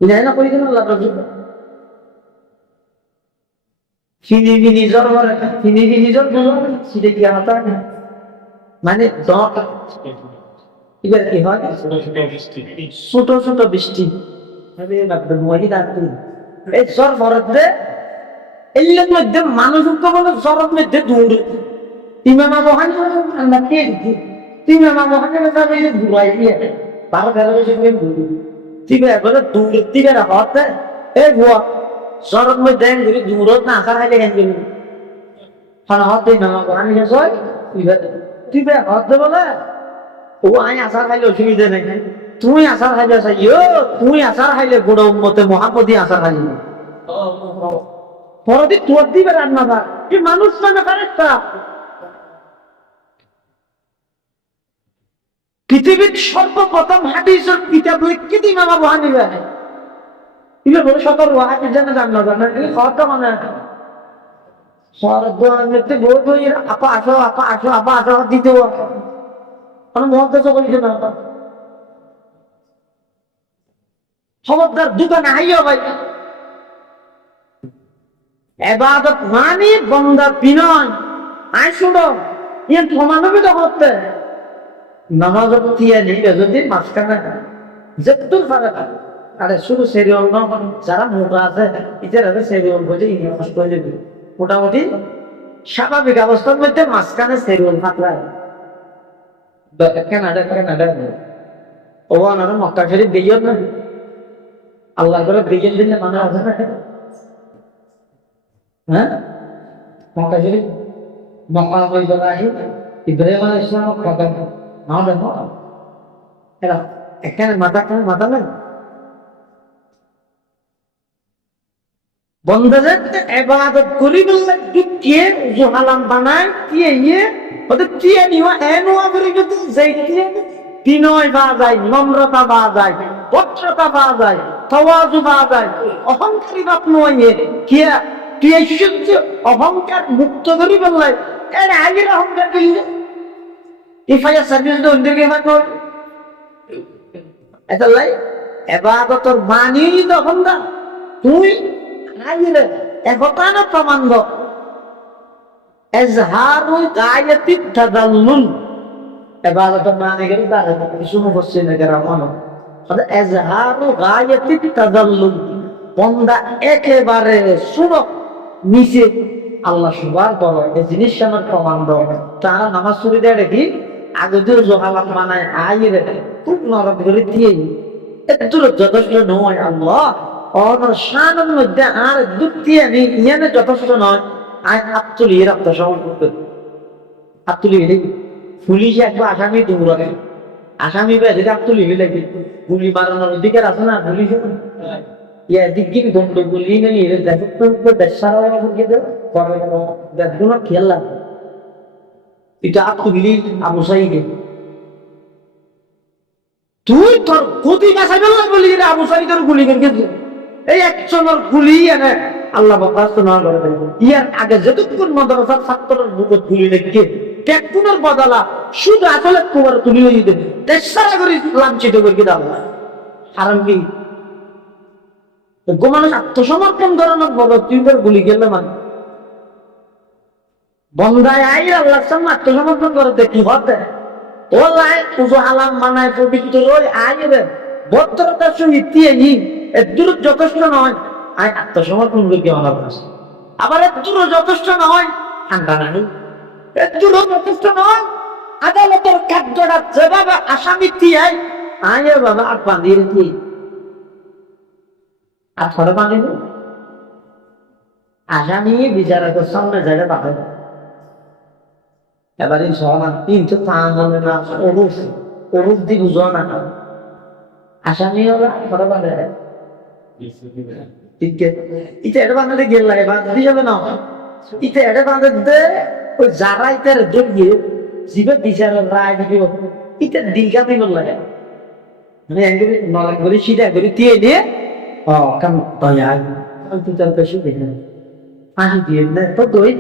ইনাইনা কই দিন আল্লাহ রাসূল ফিনি জর বুঝো সিটে কি হতা মানে এবার কি হয় ছোট ছোট বৃষ্টি এই জ্বর ভরতে এর মধ্যে মানুষ বলে জ্বরের মধ্যে দৌড়ে ইমাম আবু হানিফা আল্লাহ কে ইমাম আবু হানিফা ঘুরাই দিয়ে 12-13 বছর ঠিক আছে বলে দৌড়ে দিকে হতে এই ভুয়া জ্বরের মধ্যে ঘুরে দৌড়ত না আশা খাইলে কেন গেল হতে ইমাম আবু হানিফা তুই হতে বলে ও আয় আচার খাইলে অসুবিধা নেই, তুই আচার খাইলে তুই আচার খাইলে গোড়া উম্মতে মহাপতি আচার খাইলি পরদি তোর দিবে রান্না ভাত কি মানুষ নামে কারেক্টা। পৃথিবীর সর্বপ্রথম হাদিসের কিতাব লিখে দিন আমার বহানিবে ইলে বলে সতর ওয়াহাদি জানা জানা জানা এই কথা মানে সরদতে বই বই আপা আসো দিতে আমি মহব্বত করি না খবরদার দোকানে আইও ভাই। ইবাদত মানে বান্দার বিনয়। আই শুনো ইয়ে সমানবে তো করতে নামাজ দিয়ে নিয়ে যদি মাঝখানে যেতুর পারে আরে শুধু সেরিয়ল না যারা মোটা আছে ইতারা সেরিয়ল বলে নষ্ট হয়ে যাবে। মোটামুটি স্বাভাবিক অবস্থার মধ্যে মাঝখানে সেরিয়ল থাকলায় কানাডা ও আনার মক্কা শরীফ বেইয়ত না আল্লাহ করে বেইয়ত দিলে মানে আছে না হ্যাঁ মক্কা শরীফ মক্কা ইব্রাহিম আলাইহিস সালাম কথা নাও দেখো এরা এখানে মাথা নেই বন্দাদের ইবাদত করি বললে কে জহালাম বানায় কে ইয়ে ওদের কে নিও এনোয়া করি যদি যাইতে বিনয় পাওয়া যায়, নম্রতা পাওয়া যায়, ভদ্রতা পাওয়া যায়, তাওয়াজু পাওয়া যায়, অহংকারী বাপ নয় কে তুই সূর্য অহংকার মুক্ত করি বললে এর আগের অহংকার দিলে ইফায়া সার্ভিস তো অন্যকে হয় এটা লাই ইবাদতর মানি তখন না তুই আইরে একতানা প্রমাণ দাও এজহারুল গায়াতি তাদাল্লুল ইবাদতর মানে গেল দাঁড়া কিছু বসছে না যারা মানো মানে এজহারুল গায়াতি তাদাল্লুল বান্দা একেবারে শুনো নিচে আল্লাহ সুবহান বড় এই জিনিসটা আমার প্রমাণ দাও। তারা নামাজ ছুড়ে দেয় দেখি আগে দূর জহালাম বানায় আইরে খুব নরম করে দিয়ে এত যথেষ্ট নয় আল্লাহ শানের মধ্যে আর দুটিয়ে নেই ইয়ানে যথেষ্ট নয় আয় আত্মলিয়ে আত্মসমর্পণ করতে আত্মলিয়ে পুলিশে একবার আসামি দৌড়াবে আসামি বেঁধে আত্মলিয়ে লাগে গুলি মারানোর অধিকার আছে না পুলিশ ইয়া দিকে দণ্ড গুলি নেই দেখো দেশারা দেখো খেয়াল লাগবে এটা আত্মলি আবু সাইদে তুই তোর গতি বাঁচাই বলি আবু সাইদের গুলি করে এই একজনের গুলি এনে আল্লাহ বরখাস্ত না করে দেয়। ইয়ার আগে যতক্ষণ মাদ্রাসার ছাত্রের বুকে গুলি লেগে পেটকুনের বদলা শুধু আসলে তোমার তুলি হয়ে যেতে দেশারা করে লাঞ্ছিত করে দাও কারণ কি মানুষ আত্মসমর্পণ করানোর বড় তুই তোর গুলি গেলে মানে বন্ধায় আই আল্লাহ সামনে আত্মসমর্পণ করতে কি হতে ও লাই পুজো আলাম মানায় পবিত্র ওই আইরে ভদ্রতার সঙ্গে দিয়ে নি দূর যথেষ্ট নয় আয় আত্মসমর্পণ করতে অনার আছে আবার দূর যথেষ্ট নয় ঠান্ডা নাই দূর যথেষ্ট নয় আদালতের কার্যটা যেভাবে আসামি দিয়ে আয় বাবা আর বাঁধিয়ে দিই আর থরে বাঁধিব আসামি বিচারকের সামনে জায়গায় বাঁধে এবার এই সমান কিন্তু তা মনে না অরূপ দি বুঝো না আসামি হলো থরে বাঁধে ইতে এটা বাঁধাতে গেল লাগে বাঁধতে যাবে না ইতে এটা বাঁধাতে ওই যারা ইতার দলিয়ে জীবে বিচারের রায় দিব ইতে দিলকা দিব লাগে মানে একদম নরম করে সিধা করে দিয়ে দিয়ে কাম দয়া তুই তার বেশি দেখে ফাঁসি দিয়ে না তো তুই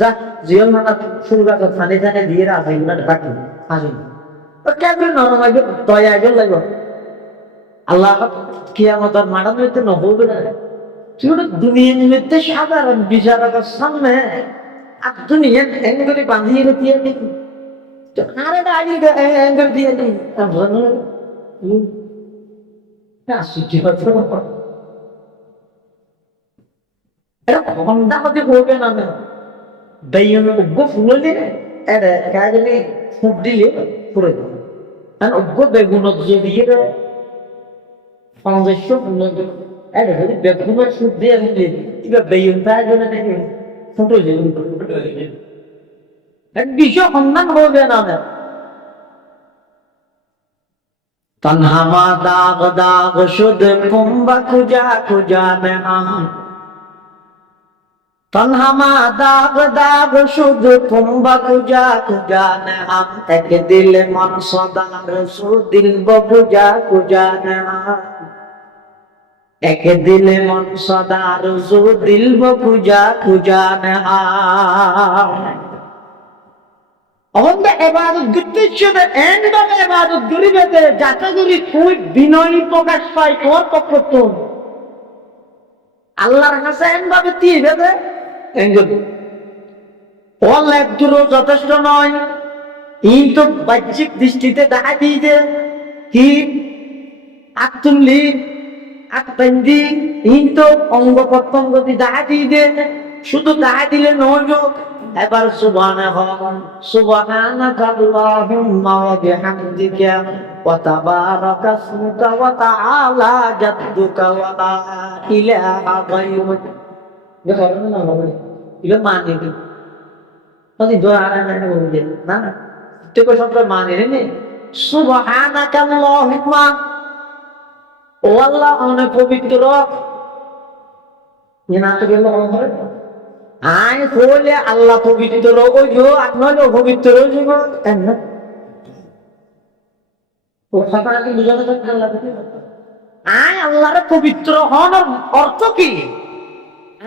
যা জীবন মানা শুরু কাজ থানে থানে দিয়ে রাখে না বাকি ফাঁসি কেমন নরম লাগবে দয়া গেল লাগবে আল্লাহ কিয়ামতের মাঠের মধ্যে নহবে না তুই ওটা দুনিয়ার মধ্যে সাধারণ বিচারকের সামনে আর দুনিয়া এঙ্গলি বাঁধিয়ে দিয়ে নি আর এটা আগে এঙ্গল দিয়ে নি এটা ঘন্টা হতে করবে না বেইন অজ্ঞ ফুললে এটা কাজে ফুট দিলে পুরে দেবে আর অজ্ঞ বেগুন দিয়ে ফাউন্ডেশন এটা যদি বেগুনের সুদ দিয়ে দিলে এবার বেইন তাই জন্য দেখে ফুটে যাবে এক বিষয় সন্ধান হবে না तन्हामा दाग दाग शुद्ध कुंभ कुजा कुजा ने हम तन्हामा दाग दाग शुद्ध कुंभ कुजा कुजा ने हम एक दिल मन सदा रसू दिल बुजा कुजा ने हम एक दिल मन सदा रसू दिल बुजा कुजा ने हम আমাদের ইবাদত করতেছে না এন্ডভাবে ইবাদত করিবে যাতে করে তুই বিনয়ী প্রকাশ পাই তোর পক্ষ আল্লাহর কাছে এন্ডভাবে দিবে দে এন্ডভাবে ওয়াল একদুরো যথেষ্ট নয় কিন্তু বাহ্যিক দৃষ্টিতে দেখা দিতে কি আত্মলি আত্মন্দি কিন্তু অঙ্গ প্রত্যঙ্গ দিয়ে দেখা দিতে শুধু দেখা দিলে নয় এবার সুবহানাকা আল্লাহুম্মা ওয়া বিহামদিকা ওয়া তাবারাকা ইসমুকা ওয়া তাআলা জাদ্দুকা ওয়া লা ইলাহা গায়রুক দেখুন না বলি এটা মানে কি যদি দোয়া না বলি না তো কো সব মানে নে সুবহানাকা আল্লাহুম্মা ও আল্লাহ অনেক পবিত্র ইনা তো গেল হবে আয় বলে আল্লাহ পবিত্র ওইও আপনারও পবিত্র জীবন না ও কথা কি বুঝাতে পারছেন আয় আল্লাহর পবিত্র হন অর্থ কি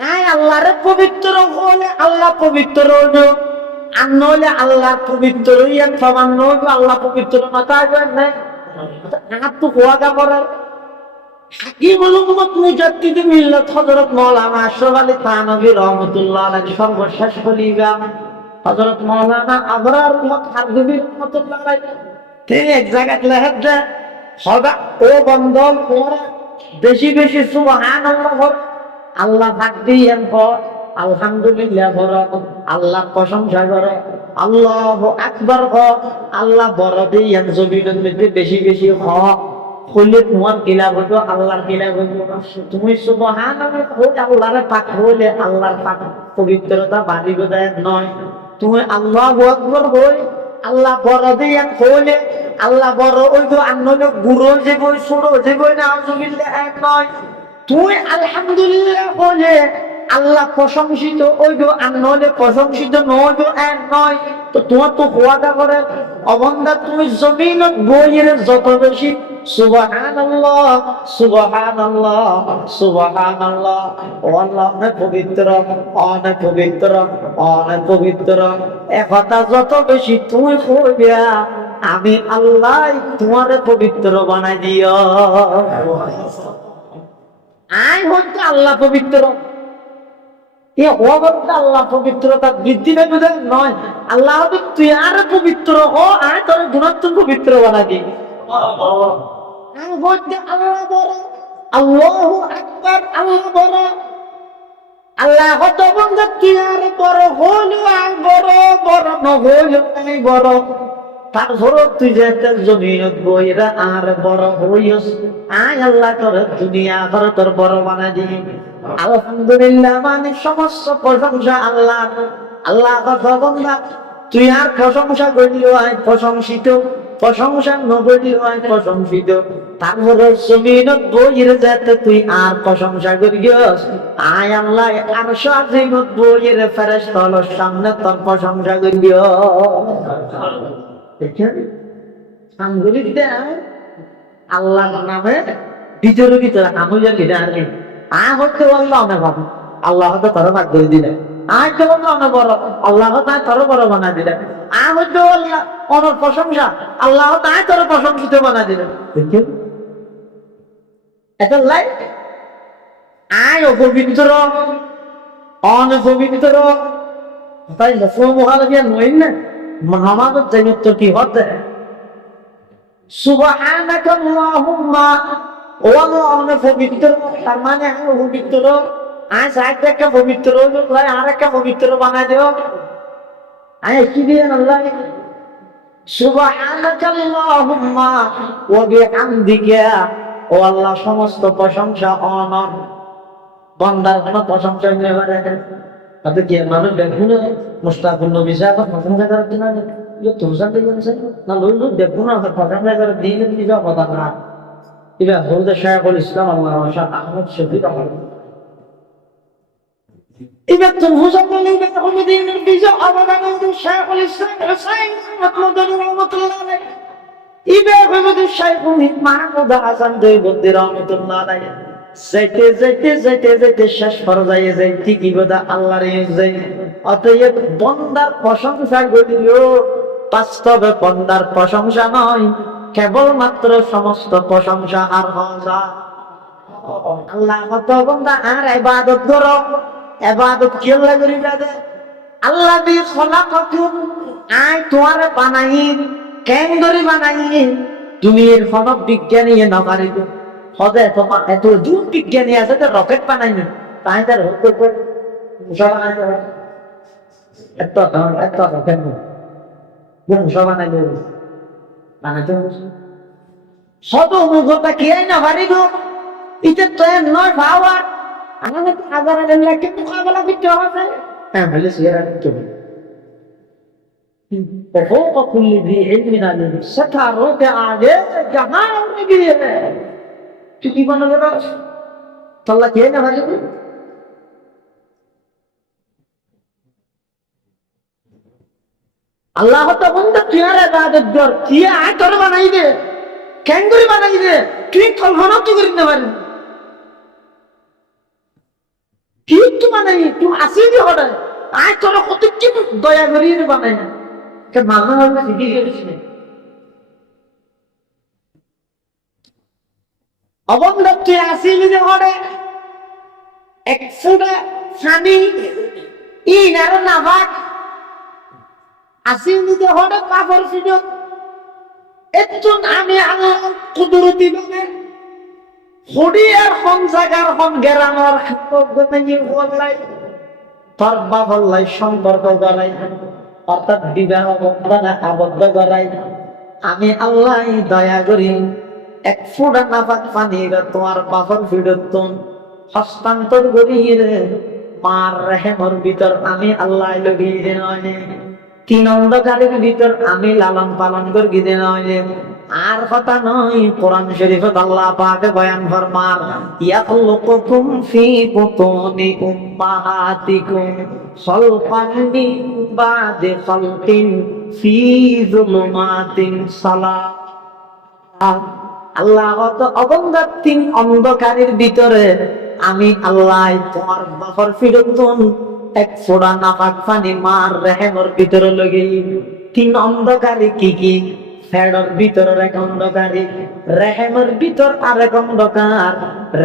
আয় আল্লাহর পবিত্র হলে আল্লাহ পবিত্র হলো আর নইলে আল্লাহ পবিত্র ইয়ান সমান নয় আল্লাহ পবিত্র মাথায় যায় না আর তো কোয়াগা করার হাকিমুল উম্মত মুজাদ্দিদ মিল্লাত হযরত মাওলানা আশরাফ আলী থানভী রাহমাতুল্লাহ আলাইহি সর্বশেষ খলিফা হযরত মাওলানা আবরার হক হারদুবী রাহমাতুল্লাহ আলাইহি তিনি এক জায়গায় লেখেন সদা ও বন্ধন পড়া বেশি বেশি সুবহানাল্লাহ পড় আল্লাহ তাকবীর পড় আলহামদুলিল্লাহ পড় আল্লাহ প্রশংসা করো আল্লাহু আকবার পড় আল্লাহ বড় দিয়েন জমিনের মধ্যে বেশি বেশি হক কইলে তোমার কিলা বলতো আল্লাহর কিলা বলতো তুমি সুবহানাল্লাহ কইলে আল্লাহর পাক হইলে আল্লাহর পাক পবিত্রতা বাড়ি গোদায় নয় তুমি আল্লাহু আকবার কই আল্লাহ বড় দিয়েন কইলে আল্লাহ বড় ওই তো আন্নলে গুরু যে বই ছোট যে বই না আউযুবিল্লাহ এক নয় তুই আলহামদুলিল্লাহ কইলে আল্লাহ প্রশংসিত ওই তো আন্নলে প্রশংসিত নয় তো এক নয় তো তোমার তো ওয়াদা করে অবন্দা তুমি জমিনত বইয়ের যত বেশি সুবহানাল্লাহ সুবহানাল্লাহ সুবহানাল্লাহ আল্লাহ পবিত্র অনেক পবিত্র অনেক পবিত্র একথা যত বেশি তুমি কইবে আমি আল্লাহ তোমারে পবিত্র বানাই দিও আই হচ্ছে আল্লাহ পবিত্র এ ওগত আল্লাহ পবিত্রতা বৃদ্ধি পাবে নয় আল্লাহ তুই আর পবিত্র হ আর তোর গুণাত্ম পবিত্র বানাই দি আল্লাহ বড় আল্লাহু আকবার আল্লাহ বড় আল্লাহ কত বন্ধ কি আর বড় হলো আর বড় বড় ন হলো আমি বড় তারপর তুই যেতে জমিনত বইরা আর বড় হইস আয় আল্লাহ তোর দুনিয়া ঘর তোর বড় বানাই দিবি আলহামদুলিল্লাহ মানে সমস্ত প্রশংসা আল্লাহ আল্লাহ কথা বন্ধা তুই আর প্রশংসা করিও আয় প্রশংসিত প্রশংসা নগরীও আয় প্রশংসিত তারপরে জমিনত বইয়ের যেতে তুই আর প্রশংসা করিস আয় আল্লাহ আর সাজিমত বইয়ের ফেরেশতার সামনে তোর প্রশংসা করিও দেখেন আঙ্গুলিতে আল্লাহর নামে ভিতরে ভিতরে আমুজা কিনা আর হচ্ছে আল্লাহ অনেক ভালো আল্লাহ হয়তো তোর ভাগ করে দিলেন হচ্ছে অনেক বড় আল্লাহ তাই তোর বড় বানাই দিলেন হচ্ছে আল্লাহ অনেক প্রশংসা আল্লাহ তাই তোর প্রশংসিত বানাই দিলেন দেখেন এটা লাই আয় অপবিত্র অনপবিত্র তাই মহালবিয়া নই না মোহাম্মদ জান্নাত কি হতে সুবহানাকা আল্লাহুম্মা ও আল্লাহ পবিত্র তার মানে আমি পবিত্র আয় সাইড একটা পবিত্র ভাই আর একটা পবিত্র বানাই দেও আয় কি দিয়ে আল্লাহ সুবহানাকা আল্লাহুম্মা ওয়া বিহামদিকা ও আল্লাহ সমস্ত প্রশংসা অনর বান্দার কোনো প্রশংসা নেই তাতে কি মানুষ দেখুন মুস্তাফুল নবী সাহেব প্রশংসা করার জন্য তুমসান দেখবেন না লইল দেখুন না প্রধান জায়গার দিন দিবা কথা না এবার হলদে শায়খুল ইসলাম আল্লাহ শাহ আহমদ শফি রহমাতুল্লাহ এবার তুমসান দেখবেন তখন দিনের বিজয় আবাদান শায়খুল ইসলাম হুসাইন আহমদ রহমাতুল্লাহ আলাইহি এবার হযরত শায়খুল মাহমুদ হাসান দেওবন্দি রহমাতুল্লাহ আলাইহি যেতে শেষ পর্যায়ে যাই ঠিকই বোধা আল্লাহর যাই অতএব বন্দার প্রশংসা করিল বাস্তবে বন্দার প্রশংসা নয় কেবলমাত্র সমস্ত প্রশংসা আর আল্লাহ কত বন্দা আর ইবাদত করো ইবাদত কি আল্লাহ করিবা দে আল্লাহ বি খলাকাকুম আই তোমারে বানাই কেন করে বানাই তুমি এর কোন বিজ্ঞানী না পারিবে হদে তোমার এত দূর বিজ্ঞানী আছে তো রকেট বানাইনি তাই তার হতে করে মুসা বানাইতে হয় এত রকেট মুসা বানাইলে বানাইতে শত মুখটা কি না পারিব এটা তো নয় পাওয়ার আমাদের হাজার হাজার লাখে মোকাবেলা করতে হবে হ্যাঁ বলে সিয়ারা তুমি وفوق كل ذي علم عليم ستاروں کے آگے جہاں بھی ہے কি বানা যাবে আল্লাহ কে না ভালো আল্লাহ তো বন্ধ তুই আর ইবাদত কর কি আতর বানাই দে কেন করে বানাই দে তুই কল্পনা কি করতে পারবি কি তুই বানাই তুই আসিবি হড়া আয় তোর কত কি দয়া করিয়ে বানাই না কে মানা হল শিখে গেছিস অবন্ধ তুই আসিবি যে হড়ে এক ফুটা স্বামী ই নারো নাভাক আসিবি যে হড়ে কাপড় ফিডো এতন আমি আল্লাহ কুদরতি ভাবে হড়িয়ার হন জাগার হন গেরানোর গমেনি বললাই তোর বাবল্লাই সম্পর্ক করাই অর্থাৎ বিবাহ বন্ধনে আবদ্ধ করাই আমি আল্লাহ দয়া করি এক ফুটা নাপাক পানি তোমার বাপর ফিরতন হস্তান্তর করিয়ে মার রেহেমর ভিতর আমি আল্লাহ লগিয়ে দে নয় তিন অন্ধকারের ভিতর আমি লালন পালন করি দে নয় আর কথা নয় কোরআন শরীফে আল্লাহ পাক বয়ান ফরমান ইয়াখলুকুকুম ফি বুতুনি উম্মাহাতিকুম খালকান মিন বাদি খালকিন ফি যুলুমাতিন সালাম আল্লাহ তো অবন্ধার তিন অন্ধকারের ভিতরে আমি আল্লাহ তোমার বাপর ফিরতুন এক ফোড়া নাপাক পানি মার রেহেমর ভিতরে লগে তিন অন্ধকারে কি কি ফেডর ভিতরের এক অন্ধকারে রেহেমের ভিতর আরেক অন্ধকার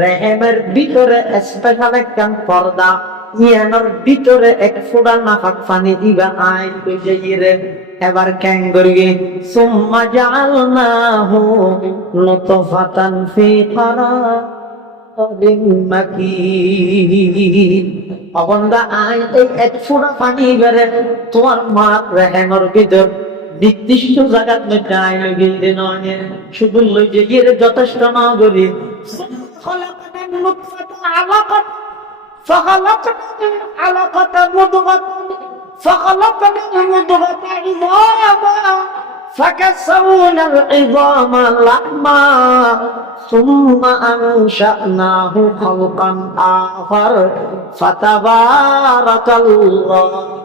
রেহেমের ভিতরে স্পেশাল একখান পর্দা ইয়ানোর ভিতরে এক ফোড়া নাপাক পানি ইবা আই কইরে এবার কেন করিয়ে সুম্মা জাআলনাহু নুতফাতান ফি কারারিন মাকিন অবন্দা আই এই এক ফোঁটা পানি বেরে তোমার মা রেহেমের ভিতর নির্দিষ্ট জায়গার মধ্যে আই লইয়ে নয় শুধু লইয়ে গিয়ে যথেষ্ট না করি খলাকনা নুতফাতা আলাকাত فخلقنا علقة مضغة فخلقنا المضغة عظاما فكسونا العظام لحما ثم أنشأناه خلقا آخر فتبارك الله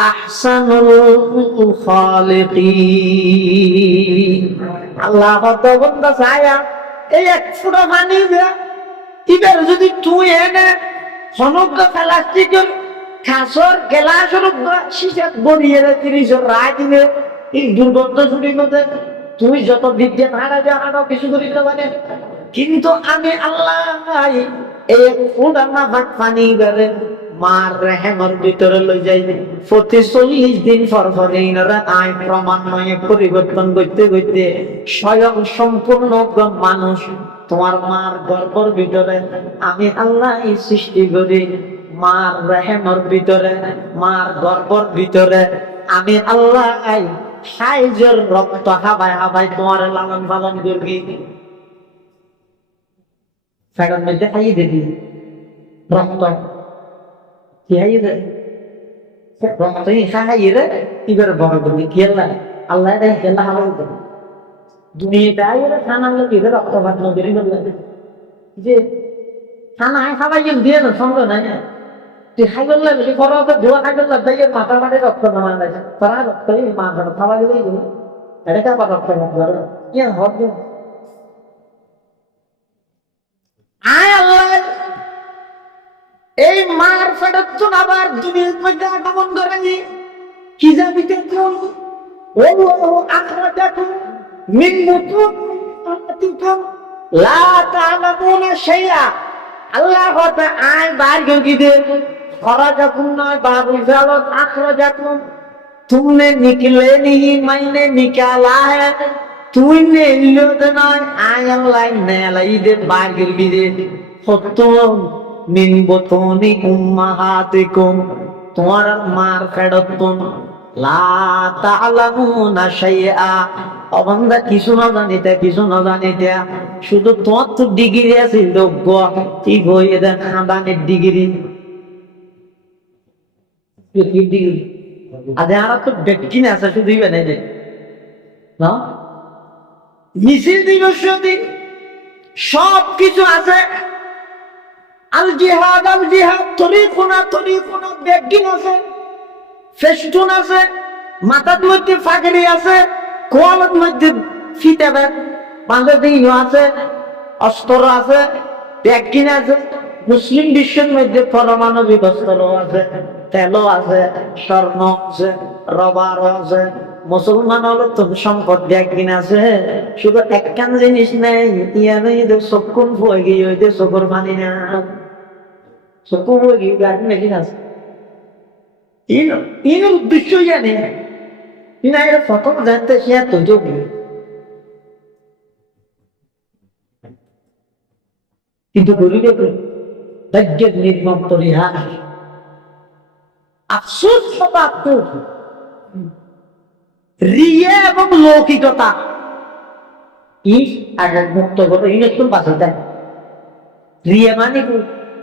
আহসানুল খালিকিন আল্লাহ কত বন্ধা ছায়া এই এক ফুটা পানি দেয়া এবার যদি তুই এনে সমগ্র প্লাস্টিকের খাসর গ্লাসের শিশাত বনিয়ে 30 রায় দিলে এই দুর্গন্ধ ছুটির মধ্যে তুই যত বিদ্যা হারা যা আরো কিছু করিতে পারে কিন্তু আমি আল্লাহ এই এক ফুটা নাফাক পানি বেড়ে মার রেহেমের ভিতরে লই যাই প্রতি 40 দিন পর আইন ক্রমান্বয়ে পরিবর্তন করতে করতে স্বয়ং সম্পূর্ণ মানুষ তোমার মার গর্ভের ভিতরে আমি আল্লাহ সৃষ্টি করি মার রেহেমের ভিতরে মার গর্ভের ভিতরে আমি আল্লাহ সাইজের রক্ত হাবাই হাবাই তোমার লালন পালন করবি ফেরার মধ্যে খাইয়ে দিবি রক্ত হাই রে রক্তই খাই রে এবার বড় বড় খেলা আল্লাহ রে খেলা হারাম করে দুনিয়াতে আইরে খানা লাগে রক্ত ভাত নজরি লাগে যে খানা খাবাই দিয়ে না সঙ্গে নাই তুই খাই বললে বলি বড় ধোয়া খাই বললে তাই মাথা মাঠে রক্ত নামা যায় তারা রক্ত মা খাওয়া গেলেই এটা কাপড় রক্ত ইয়ে হবে আয় আল্লাহ এই মার ফেরত আবার দুনিয়ার মধ্যে আগমন করেনি কি যাবি দেখুন ও আখরাজাকুম মিন বুতুনিকুম লা তা'লামুনা শাইআ আল্লাহ কথা আয় বার গি দে খরাজাকুম নয় বাবু জালত আখরাজাকুম तुमने निकले नहीं मैंने निकाला है तूने लियो नয় আয় আল্লাহ নেলাই দে বার গি দে ফতুম মিন বুতুনি উম্মাহাতিকুম তোমার মার ফেরতুন লা তা'লামুনা শাইআ অবন্দা কিছু না জানিতে শুধু তোমার তো ডিগ্রি আছে যোগ্য ঠিক হয়ে দেন খানদানের ডিগ্রি কি ডিগ্রি আজ আর তো বেকিন আছে শুধুই বানাই না মিছিল দিবস দিন সব কিছু আছে আল জিহাদ তরিকুনা বেকিন আছে ফেস্টুন আছে মাথার মধ্যে ফাগরি আছে কোয়ালের মধ্যে ফিতাবে বাঁধে দিন আছে অস্ত্র আছে বেকিন আছে মুসলিম বিশ্বের মধ্যে পারমাণবিক অস্ত্র আছে তেলও আছে স্বর্ণ আছে রবার আছে মুসলমান হলো তো সম্পদ বেকিন আছে শুধু একখান জিনিস নেই ইয়ানে চক্ষুন হয়ে গিয়ে ওই চোখের পানি না চক্ষু হয়ে গিয়ে বেকিন আছে ইন উদ্দেশ্য জানে কিনা এর প্রথম জানতে সে তো যোগ্য কিন্তু গরিবের ভাগ্যের নির্মম পরিহার আফসোস শতাব্দীর রিয়া এবং লৌকিকতা আগে মুক্ত করে একটু বাঁচে দেয় রিয়া মানে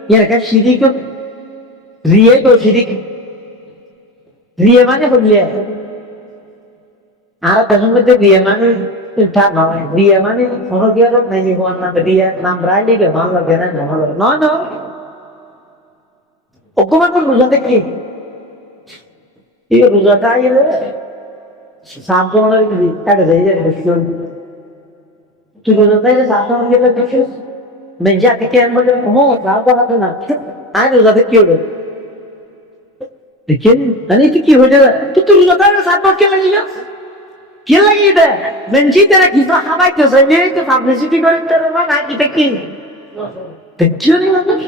এর কাছে শিরিক রিয়ে তো শিরিক রিয়া মানে হলে আর দেশের মধ্যে রিয়া মানে ঠিক নয় রিয়া মানে কোনো কি আর নাই না রিয়া নাম রায় লিখে বাংলা জ্ঞান নয় নয় অকুমান রোজাতে কি এই রোজাটা এলে সাবধানের একটা জায়গায় বসল তুই রোজাতে সাবধান গেলে বসিস মেজা থেকে বলে ও রাত রাতে না আয় রোজাতে কি হলো দেখেন মানে কি হয়ে যাবে তুই রোজাতে সাবধান কে লাগিয়ে কে লাগিয়ে দেয় মেঞ্জি তারা কিছু খাবাইতেছে নেই তো পাবলিসিটি করে না এটা কি দেখিও নি মানুষ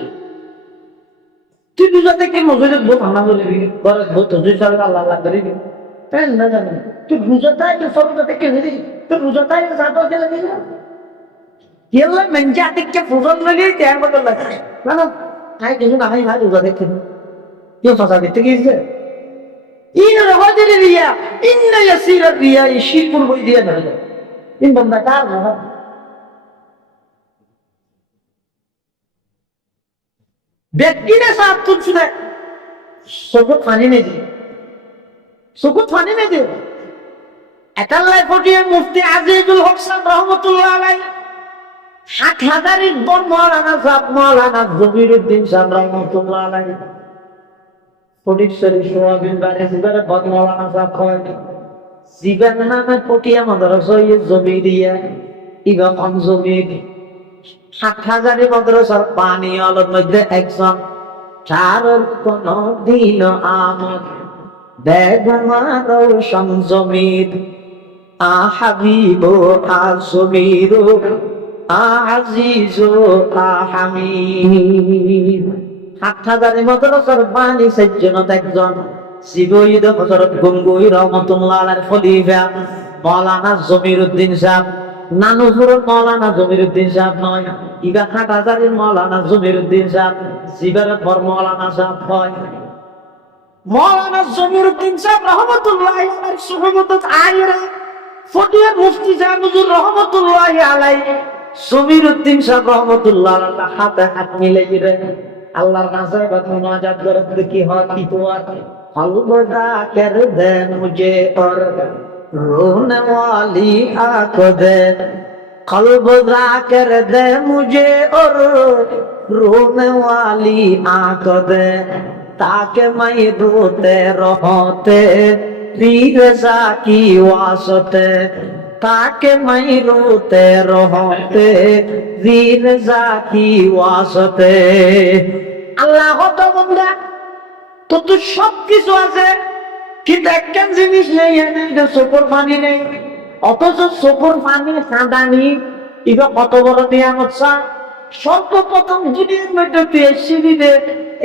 তুই রোজাতে কি মজুরি বহুত হানা বলবি ঘরে বহুত হজুর সাহেব আল্লাহ আল্লাহ করে দিবি তাই না জানি তুই রোজাটাই তো সব থেকে হেরি তুই রোজাটাই সাদা গেলে না কেলা মেঞ্জা থেকে ফুজন লাগে তেল বদল লাগে না না আই কিছু না ভাই রোজা দেখে কেউ ফাঁসা দিতে গিয়েছে ইন রহদের রিয়া ইন্না ইয়াসির রিয়া শিরকুর বই দিয়ে ধরে ইন বন্দা কার না ব্যক্তিরা সাথ তুলছে না সবুত পানি নেই একাল্লাই ফটিয়ে মুফতি আজিজুল হক সাহেব রহমতুল্লাহ আলাইহি ৭০০০ বর মাওলানা জমিরুদ্দিন সাহেব রহমতুল্লাহ আলাইহি ফটিকছড়ি সোয়াবিন বাড়ি জিবারে বদ মাওলানা সাহেব কয় জিবান নামে ফটিয়া মাদ্রাসা জমিরিয়া ইগা কম জমির ৭০০০ মাদ্রাসার পানি আলোর মধ্যে একজন চারর কোন দিন আমদ বেগমারও সংজমির আহাবিব আসমির আজিজ আহামির ৭০০০ মাদ্রাসার পানি সজ্জনত একজন শিবঈদ হযরত গঙ্গুই রহমাতুল্লাহ আলাইহির খলিফা মাওলানা জমিরুদ্দিন সাহেব নানুপুরের মাওলানা জমিরুদ্দিন সাহেব নয় ইবা ৭০০০ মাওলানা জমিরুদ্দিন সাহেব জিবারে পর মাওলানা সাহেব হয় মাওলানা জমিরুদ্দিন সাহেব রহমাতুল্লাহ আলাইহির সুহবত আইরা ফটিয়া মুফতি সাহেব হুজুর রহমাতুল্লাহ আলাইহি জমিরুদ্দিন সাহেব রহমাতুল্লাহ আলাইহি হাতে হাত মিলাইয়ে আল্লাহর কাছে মুনাজাত করে কি হয় কি তোমার কলব জাকির দে মুঝে और रोने वाली आंख दे कल्ब जाकिर दे मुझे और रोने वाली आंख दे ताकि मैं रोते रहते रज़ा की वास्ते ताकि मैं रोते रहते रज़ा की वास्ते আল্লাহ তো বন্ধা তো তো সব কিছু আছে কিন্তু একটা জিনিস নেই এনে চোখের পানি নেই অথচ চোখের পানি কাঁদানি এটা কত বড় নিয়ামত সর্বপ্রথম দুনিয়ার মধ্যে পিএসসি দিতে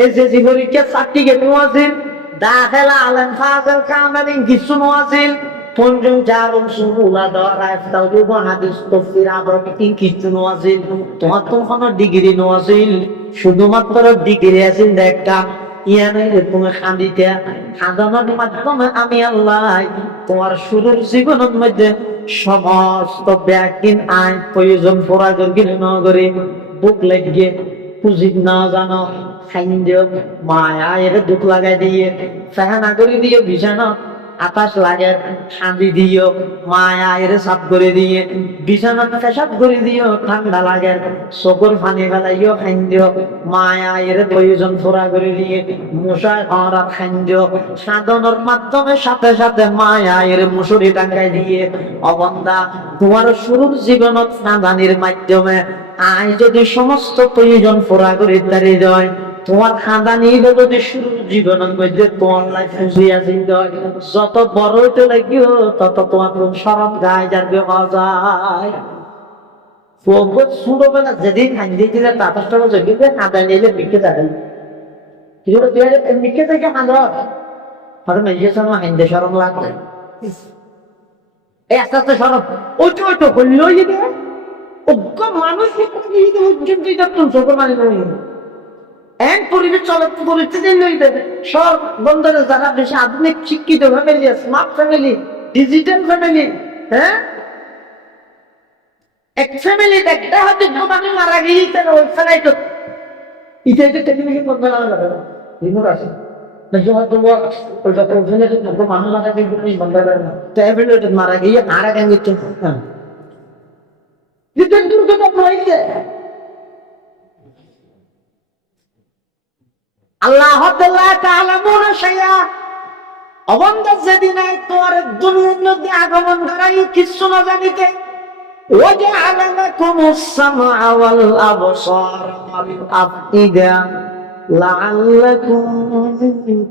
এসএসসি পরীক্ষা সার্টিফিকেট নোয়াছিল দাখিলা আলেম ফাজিল কামেলিন কিছু নোয়াছিল পঞ্চম চারম সুরুলা দরা ইফতাউল হাদিস তাফসীর আরবি কিছু নোয়াছিল তোমার তো কোনো ডিগ্রি নোয়াছিল শুধুমাত্র ডিগ্রি আছে একটা ইয়ানে তুমি খান্দিতে খাদানোর মাধ্যমে আমি আল্লাহ তোমার শুরুর জীবনের মধ্যে সমস্ত ব্যাকিন আইন প্রয়োজন প্রয়োজন কিনে নগরে বুক লাগিয়ে পুঁজিত না জানো খাইন্দ মায়া এর দুঃখ লাগাই দিয়ে ফেহানা করে দিয়ে বিছানা আকাশ লাগে খাঁদি দিও মায়া এর সাফ করে দিয়ে বিছানা পেশাব করে দিও ঠান্ডা লাগে চকুর পানি ফেলাইও খাইন দিও মায়া এর প্রয়োজন পুরা করে দিয়ে মশায় খাওয়া খাইন দিও সাধনের মাধ্যমে সাথে সাথে মায়া এর মুসুরি টাঙ্গাই দিয়ে অবন্দা তোমার শুরুর জীবনত সাধানির মাধ্যমে আই যদি সমস্ত প্রয়োজন পুরা করে দাঁড়িয়ে যায় তোমার খানদানি যদি শুরু জীবনের মধ্যে তোমার লাইফ খুঁজিয়া চিন্তা হয় যত বড় হইতে লাগিও তত তোমার সরব গায়ে যাবে যায় ছোটবেলা যেদিন খান্দি দিলে তাপসটা জগিতে কাঁদা নিলে বিকে যাবেন কিন্তু তুই বিকে থেকে কাঁদ হয়তো মেজে সময় হাইন্দে সরম লাগবে এই আস্তে আস্তে সরব ওইটা ওইটা করলেও যেতে অজ্ঞ মানুষ চোখের মানে এক পরিবেশ চলে পরিস্থিতি সব বন্ধুরা যারা বেশি আধুনিক শিক্ষিত family smart family digital family হ্যাঁ এক ফ্যামিলি একটা হয়তো মানুষ মারা গিয়ে ওই ফেলাই তো এটা টেলিভিশন বন্ধ করা যাবে না রিমোট আছে মানুষ মারা গিয়ে বন্ধ করে না ট্যাবলেট মারা গিয়ে আর এক আঙ্গিত আল্লাহ অবন্ধ যেদিন তোমার দুনিয়ার মধ্যে আগমন করাই কিছু না জানিতে وجعلكم السمع والأبصار والأفئدة لعلكم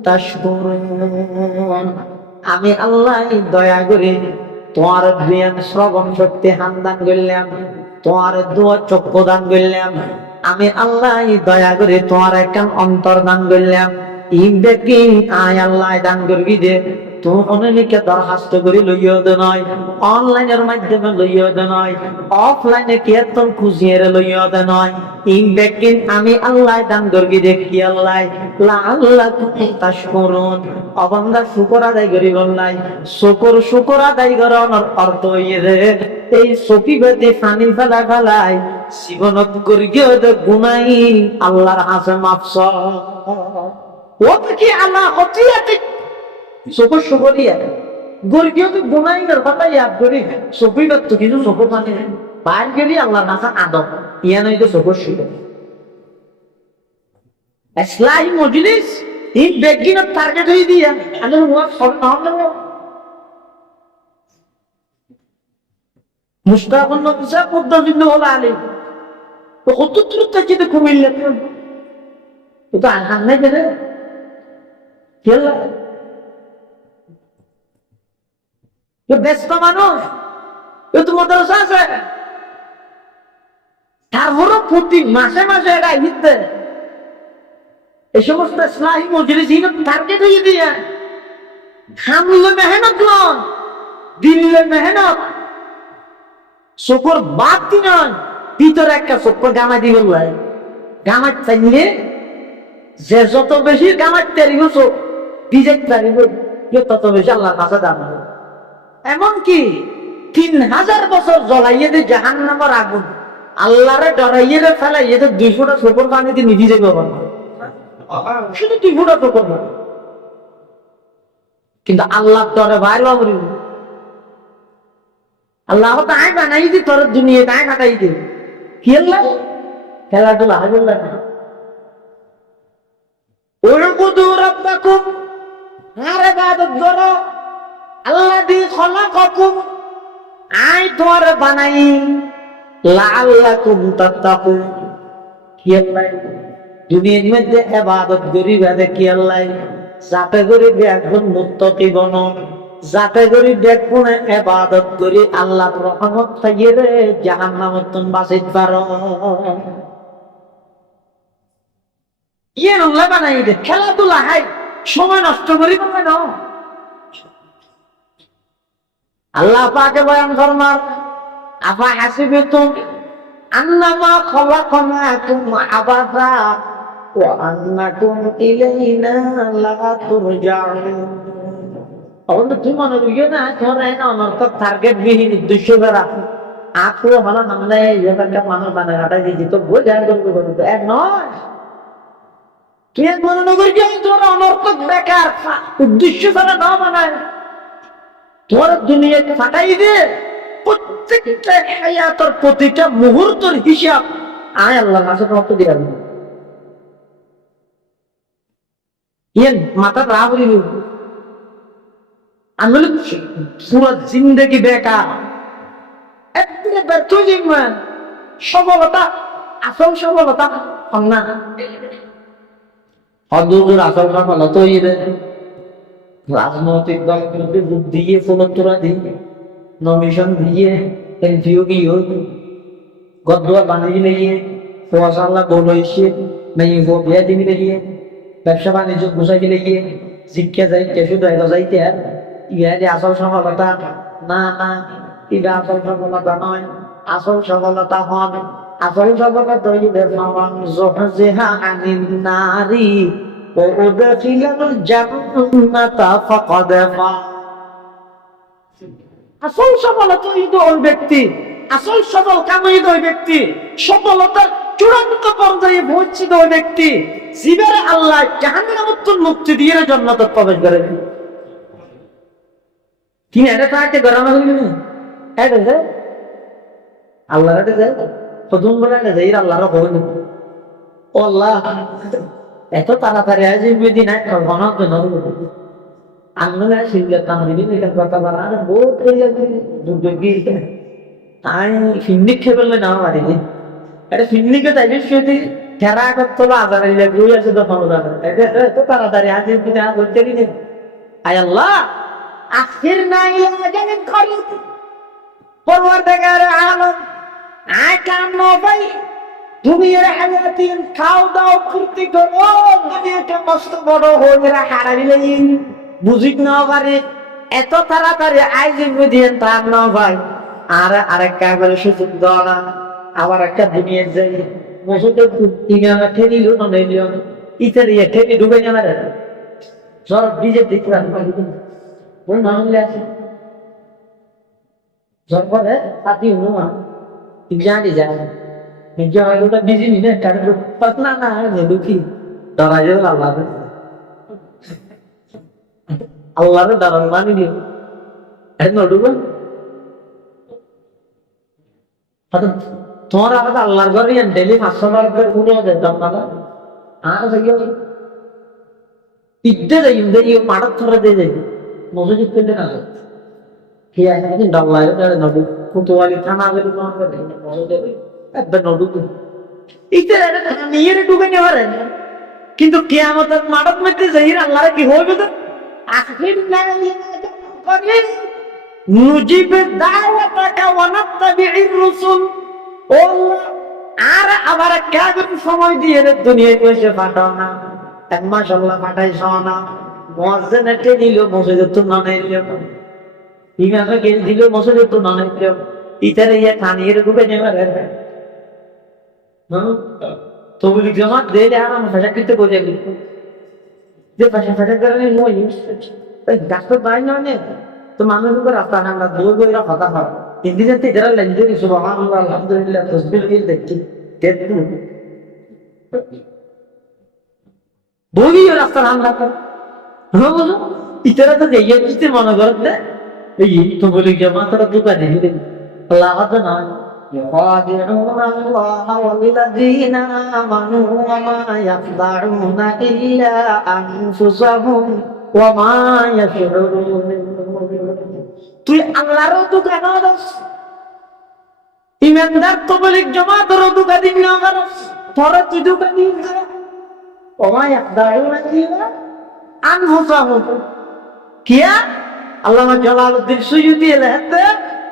تشكرون আমি আল্লাহ দয়া করে তোমার জ্ঞান শ্রবণ শক্তি হান দান করলাম তোমার দুয়া চক্ষু দান করলাম আমি আল্লাহ দয়া করে তোমার একখান অন্তর দান করলাম ই ব্যক্তি আয় আল্লাহ দান করবি দে তুমি অনেকে দরখাস্ত করে লইয়া দে নয় অনলাইনের মাধ্যমে লইয়া দে নয় অফলাইনে কীর্তন খুঁজিয়ে লইয়া দে নয় ই ব্যক্তি আমি আল্লাহ দান করবি দেখি আল্লাহ আল্লাহ তাশকুরুন অবন্দা শুকর আদায় করি বললাই শুকর আদায় করানোর অর্থ হইয়ে রে এই সকিবেতে পানি ফেলা ফেলাই জীবনত করি গুনাই আল্লাহর হাসে মাফস ও কি আল্লাহ হতিয়াতে শুকর শুকরিয়া গরিও তো গুনাইনের কথা ইয়াদ করি সকিবেত তো কিছু শুকর পানি বাইর গেলি আল্লাহর হাসে আদব ইয়া নয় তো শুকর শুকর ইসলাহি মজলিস এই বেগিনের টার্গেট হয়ে দিয়া আমি ওয়া সব নাম নেব মুশতাকুন নবসা পদ্মবিন্দ হল আলী তো কত দূরত্ব যেতে কুমিল্লা তো তো আনহান নাই দেবে কেলা তো ব্যস্ত মানুষ তো মাদ্রাসা আছে তারপরও প্রতি মাসে মাসে এটা হিতে এই সমস্ত ইসলাহি মজলিস টার্গেট হয়ে দিয়ে খামলে মেহনত লন দিল্লে মেহনত শুকর বাদ দিন ভিতরে একটা শুকর গামা দিব গামার চাইলে যে যত বেশি গামার তারিব চোখ ডিজেক্ট তারিব তত বেশি আল্লাহর কাছে দাম হবে এমনকি 3000 বছর জ্বলাইয়ে দে জাহান্নামের আগুন আল্লাহরে ডরাইয়ে ফেলাইয়ে 200টা শুকর পানি দিয়ে নিভি যাবে শুধু তুই ফুটা তো করবো, কিন্তু আল্লাহ তোরে বাইরে বাবরি, আল্লাহ তাই বানাই দি তোর দুনিয়া তাই কাটাই দি, কি আল্লাহ খেলাধুলা হয় বললেন না। উরকুদু রাব্বাকুম, আর ইবাদত করো আল্লাযী খলাকাকুম, আই তোরে বানাই, লাআল্লাকুম তাত্তাকুন, কি আল্লাহ দুনিয়ার মধ্যে ইবাদত করি বাদে কি আল্লাহ যাতে করে দেখুন মুত্তাকি বনো, যাতে করে দেখুন ইবাদত করি আল্লাহর রহমত থেকে রে জাহান্নামত তুমি বাঁচিতে পারো। ইয়ে আল্লাহ বানাই দে, খেলাধুলা হাই সময় নষ্ট করি পাবে না। আল্লাহ পাকে বয়ান ফরমান, আফা হাসিবতুম আন্নামা খলাকনাকুম আবাসা ওয়া আন্নাকুম ইলাইনা লা তুরজাউন। অবন্ধু তুই মনে করিও না তোরা না অনর্থক টার্গেট বিহীন উদ্দেশ্য করা আপু হলো নামলে যেটা মানুষ বানায় হাঁটাই দিয়েছি তো বোঝা করবে এক নয়। তুই এক মনে নগর কি তোরা অনর্থক বেকার উদ্দেশ্য ছাড়া না বানায় তোর দুনিয়াকে ফাটাই দে। প্রত্যেকটা হায়াতের প্রতিটা মুহূর্তের হিসাব আয় আল্লাহর কাছে কত দিয়া দিবে। ইয়েন মাথা রাব দিবি আমি পুরো জিন্দগি বেকার, একদিনে ব্যর্থ জীবন। সফলতা আসল সফলতা না, অদূর আসল সফলতা রাজনৈতিক দলগুলোকে বুদ্ধি দিয়ে ফলতরা দিয়ে নমিশন দিয়ে এনজিও গিয়ে গদ্দুয়া বানিয়ে লেগে ফসাল্লা গোল হয়েছে মেয়ে বিয়া দিবি লেগে ব্যবসা বাণিজ্য গুছাই লেগে শিক্ষা যাইতে শুধু এগো যাইতে ইহারে আসল সফলতা না। না এটা আসল সফলতা নয়। আসল সফলতা হন, আসল সফলতা হইবে ফামান যুহজিহা আনিন নারি ওয়া উদখিলাল জান্নাতা ফাকাদ ফাজ। আসল সফলতা হইবে ওই ব্যক্তি, আসল সফল কাম হইবে ওই ব্যক্তি, সফলতার চূড়ান্ত পর্যায়ে পৌঁছিত ওই ব্যক্তি জীবনে আল্লাহ জাহান্নাম থেকে মুক্তি দিয়ে জান্নাতে প্রবেশ করে। তিনি এটা তাকে গরম হইল না এটা যে আল্লাহর এটা যে প্রথম বলে এটা যে আল্লাহর হইল ও আল্লাহ এত তাড়াতাড়ি আজ দিন এক ঘনা তো নয় আঙ্গুলে শিল্লাতাম দিবি এখান কথা বলা আর বহুত হয়ে যাচ্ছে দুর্যোগী আমি ফিন্নিক খেয়ে বললে না পারিনি এটা ফিন্নিকে তাইলে সেটি ঠেরা করতে হলো আজার আছে তখন এত তাড়াতাড়ি আজ দিন আর করতে নেই। আয় আল্লাহ আখিরনা ইলা আজালিন করিব, পরওয়ারদিগার আলম আয় কাম ভাই দুনিয়ার হায়াতিন খাও দাও ফুর্তি করো, দুনিয়াটা মস্ত বড় হয়ে হারাইলে বুঝিক না পারে এত তাড়াতাড়ি আই জিম্মি দিয়ে তার না ভাই আর আরেকটা করে সুযোগ দাও না। আবার একটা দুনিয়ার যাই মসুদের ইমামে ঠেলিল না নিল ইতারি ঠেলি ডুবে যাবে সব ডিজে দিক ওই মামলে আছে জন্মরে সাথী হনুমান জানি যায় ওটা বিজি নি না পাতনা না দুঃখী ডরা যাবে আল্লাহ আল্লাহর ডরান মানি দিও নডুব তোমার আবার আল্লাহর ঘরে ডেলি 500 টাকা উড়ে যেতাম না আর ইদ্দে যাই মাঠার থরে দিয়ে যাই মসজিদ পেলে না ঠিক আছে ডল্লায় নদী কুতুয়ালি থানা গেল একবার নদী নিয়ে ডুবে নেওয়ার কিন্তু কিয়ামতের মাঠত মধ্যে যাই আল্লাহ কি হইবে তো আখির নুজিবে দাওয়াতাকা ওয়া নাত্তাবি'ir রাসূল ও আর আবার কেমন সময় দিয়ে দুনিয়ায় বসে পাঠাও না এক মাস আল্লাহ পাঠাইছ না মুয়াজ্জিনে কে দিল মসজিদে তো না নেই ইমামে কে দিল মসজিদে তো না নেই ইতারে ইয়া থানিয়ে ঢুকে নেওয়ার তবলিগ জামাত দে আর আমরা ভাষা কিতে বোঝা গেল যে ভাষা করে মই ডাক্তার বাই না নে তো মানুষকে রাস্তা আমরা বই বইরা কথা হয় হিন্দি জানতে যারা লেনদেন সুবহানাল্লাহ আলহামদুলিল্লাহ তাসবিহ দিয়ে দেখি বগি রাস্তার হামলা করে বুঝো ইতারা তো যাইয়া ইতে মনে করেন এই তো বলি জামাতরা দুকা দিয়ে আল্লাহ হাতে নয় يخادعون الله والذين آمنوا وما يخدعون إلا أنفسهم وما يشعرون তুই আল্লাহর দোকান আরস ইমানদার তবলিগ জামাতের দোকান দিন না আরস তোর তুই দোকান দিন وما يخدعون إلا أنفسهم কিয়া আল্লামা জালালউদ্দিন সুয়ুতী লেখতে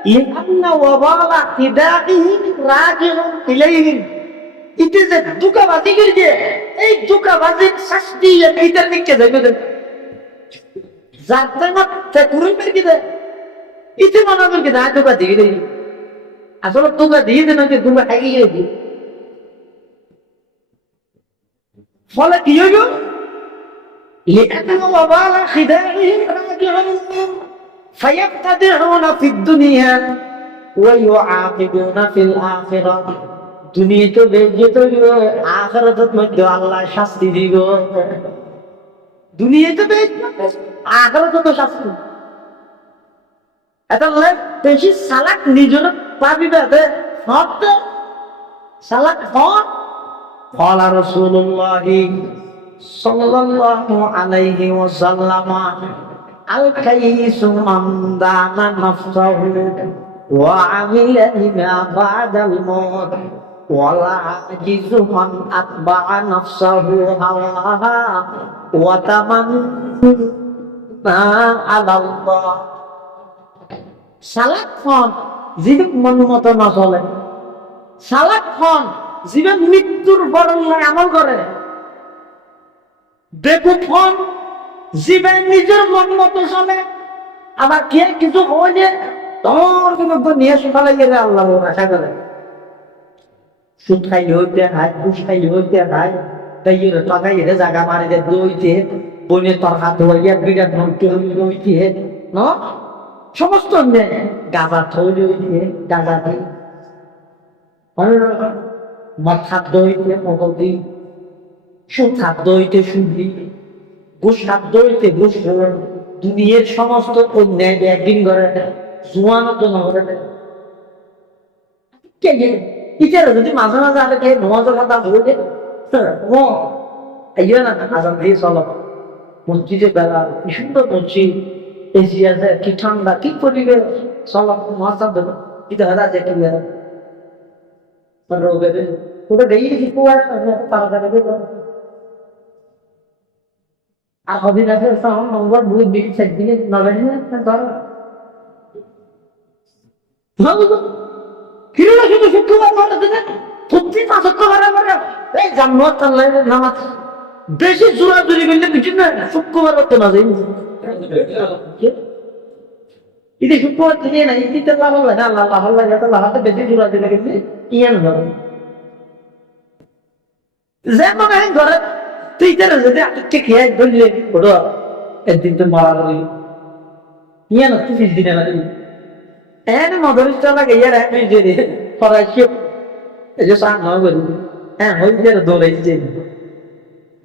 لأن وبال خداعهم راجع إليهم ইতে যে দুকাবাজি করছে এই দুকাবাজির শাস্তি এইটার নিচে যাবে যাতে না তেকুরি মেরে দে ইতে মনে করে কি না দুকা দিয়ে দেই আসলে দুকা দিয়ে দেন যে দুকা খাই গিয়ে দি ফলে কি হইল لأن وبال خداعهم راجع فيبتدعون في الدنيا ويعاقبون في الآخرة দুনিয়া তো বেজ্জত হইব আখিরাতের মধ্যে আল্লাহ শাস্তি দিব দুনিয়া তো বেজ্জত আখিরাতে তো শাস্তি এটা লয় বেশি সালাক নিজের পাবিবে তে হত সালাক হত قال رسول الله صلى الله عليه وسلم الكيس من دان نفسه وعمل لما بعد الموت والعاجز من أتبع نفسه هواها وتمنى على الله সালাকখন জীবন মন মতো না চলে সালাকখন জীবন মৃত্যুর বরণে আমল করে বেকুফন জীবন নিজের মন মতো চলে আবার কে কিছু হয়ে তোর কিন্তু নিয়ে সকালে গেলে আল্লাহ আশা করে সুদ খাইলে হইতে খায় ঘুষ খাইলে হইতে খায় তাই টাকা এনে জায়গা মারি দে দইতে বনে তোর হাত হইয়া বিরাট নৌকে হইতে ন সমস্ত গাঁজা থইলে হইতে গাঁজা দিই মদ খাদ্য হইতে মগল দিই সুদ খাদ্য হইতে সুদি ঘুষ খাদ্য হইতে ঘুষ দুনিয়ার সমস্ত অন্যায় একদিন করে জোয়ানো তো নগরে ইটারা যদি মাঝে মাঝে আরে কে নমাজের কথা বলে আইয়া না আজান দিয়ে চলো মসজিদে বেলা কি সুন্দর মসজিদ এসি আছে কি ঠান্ডা কি পরিবে চলো মহাসাব দেবো এটা হারা যে কি রোগে ওটা দেই কি কুয়া তাড়াতাড়ি আর হবি না সাউন্ড নম্বর দুই বিশ সেদিনে নবেন ধর কিরোলা শুধু শুক্রবার করে দিলেন প্রতি মাস শুক্রবার এই জান্নাত আল্লাহর নামাজ বেশি জোরাজুরি করলে কিছু না শুক্রবার করতে না যাই ইদি শুক্রবার দিয়ে না ইদিতে লাভ হবে না আল্লাহ লাভ লাগে তো লাভতে বেশি জোরাজুরি করলে ইয়ান হবে যেমন এই ঘরে তুই তারা যদি আটকে খেয়ে ধরলে ওরা একদিন তো মারা গেল ইয়ান তুই 20 দিনে না এনে মদরিস্টা লাগে ইয়ার এক মিনিটে ফরাইছে এই যে সান নয় বলি হ্যাঁ হইছে দৌড়াইছে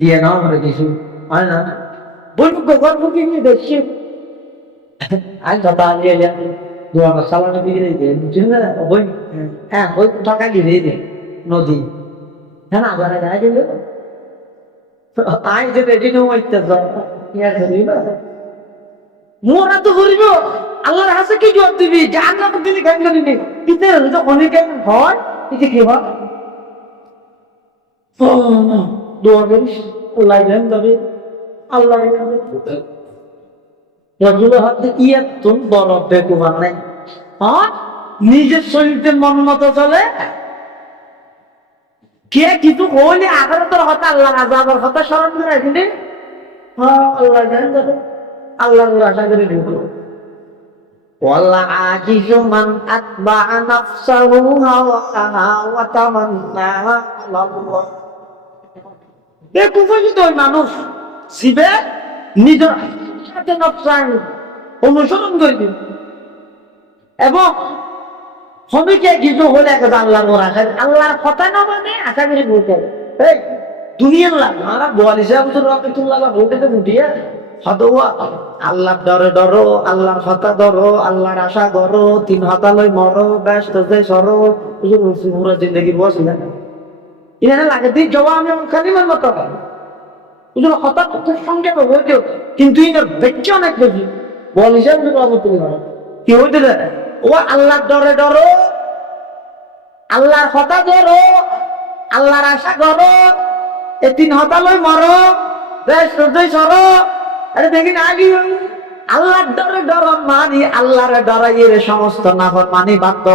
দিয়ে নাও করে কিছু হয় না বলবো গর্ব কি নিয়ে দেখছি আজ কথা আলিয়ে যা দোয়া সালামে দিয়ে দিয়ে বুঝছেন না বই হ্যাঁ ওই টাকা দিয়ে দে নদী হ্যাঁ না যারা যায় দিল আই যে রেডি নো হইতে যাও ইয়ার ধরি না মোরা তো করিব আল্লাহর কাছে কি জবাব দিবি জান্নাত দিলি কেন দিবি ইতে যদি অনেকে হয় ইতে কি হয় দোয়া করিস আল্লাহ জান তবে আল্লাহ রাজুল হাতে ইয়াত তুম বড় বেকুফার নাই হ্যাঁ নিজের শরীরতে মন মতো চলে কে কিছু হইলে আখিরাতের কথা আল্লাহর আযাবের কথা স্মরণ করে রাখলি হ্যাঁ আল্লাহ জান তবে আল্লাহর আশা করে দিব والعاجز من أتبع نفسه هواها وتمنى على الله বেকুফিত মানুষ জীবে নিজের সাথে নফসান অনুসরণ করবে এবং শ্রমিকে কিছু হলে আল্লাহর আশা আল্লাহর কথা না মানে আশা করে বলতে হবে দুনিয়ার লাভ মারা বল হিসাব রহমতুল্লাহ বলতে উঠিয়া হদওয়া আল্লাহর ডরে ডরো, আল্লাহর হতা ধরো, আল্লাহর আশা করো, তিন হতালই মরো, ব্যস্ত যে সরো, পুরো জিন্দগি বসলেন এখানে লাগে দিই জবা আমি কালিমার মতো হঠাৎ খুব সঙ্গে হয়েছে, কিন্তু ইনার দেখছে অনেক বেশি বল হিসাব রহমতুল্লাহ কি হইতে দেয় ও আল্লাহর ডরে ডরো, আল্লাহর হতা ধরো, আল্লাহর আশা করো, এ তিন হতালই মরো, ব্যস্ত যে সরো। আরে দেখি না আগে আল্লাহর ডরে ডর মানি, আল্লাহর ডরাইয়ের সমস্ত নাফরমানি বাধ্য,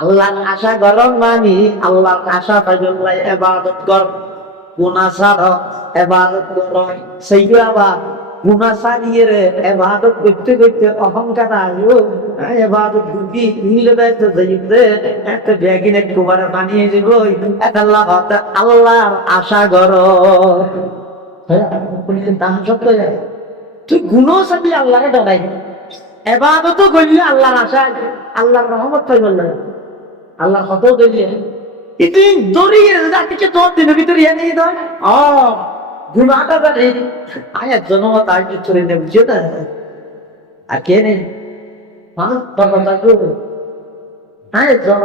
আল্লাহর আশা গরম মানি, আল্লাহর আশা ফাজল্লাই ইবাদত কর, গুনাহ ছাড়ো ইবাদত করো, সেইগুলো আবার গুনাহ ছাড়িয়ে ইবাদত করতে করতে অহংকার আসবে, ইবাদত করবি নিলে বেঁচে যাইতে একটা ব্যাগিন একটু বানিয়ে দিব, এটা আল্লাহ আল্লাহর আশা করো। তুই গুণও চাবি আল্লাহকে ডরাই, এবাদতও করলে আল্লাহর আশা, আল্লাহর রহমত পাই বললেন, আল্লাহর কত করলে তুই দৌড়িয়ে জাতিকে তোর দিনের ভিতরে নিয়ে দেয় গুণাটা জানে আয়াত জন্ম তার চলে নেই বুঝে না আর কে নেই মানুষ আয়াত জন্ম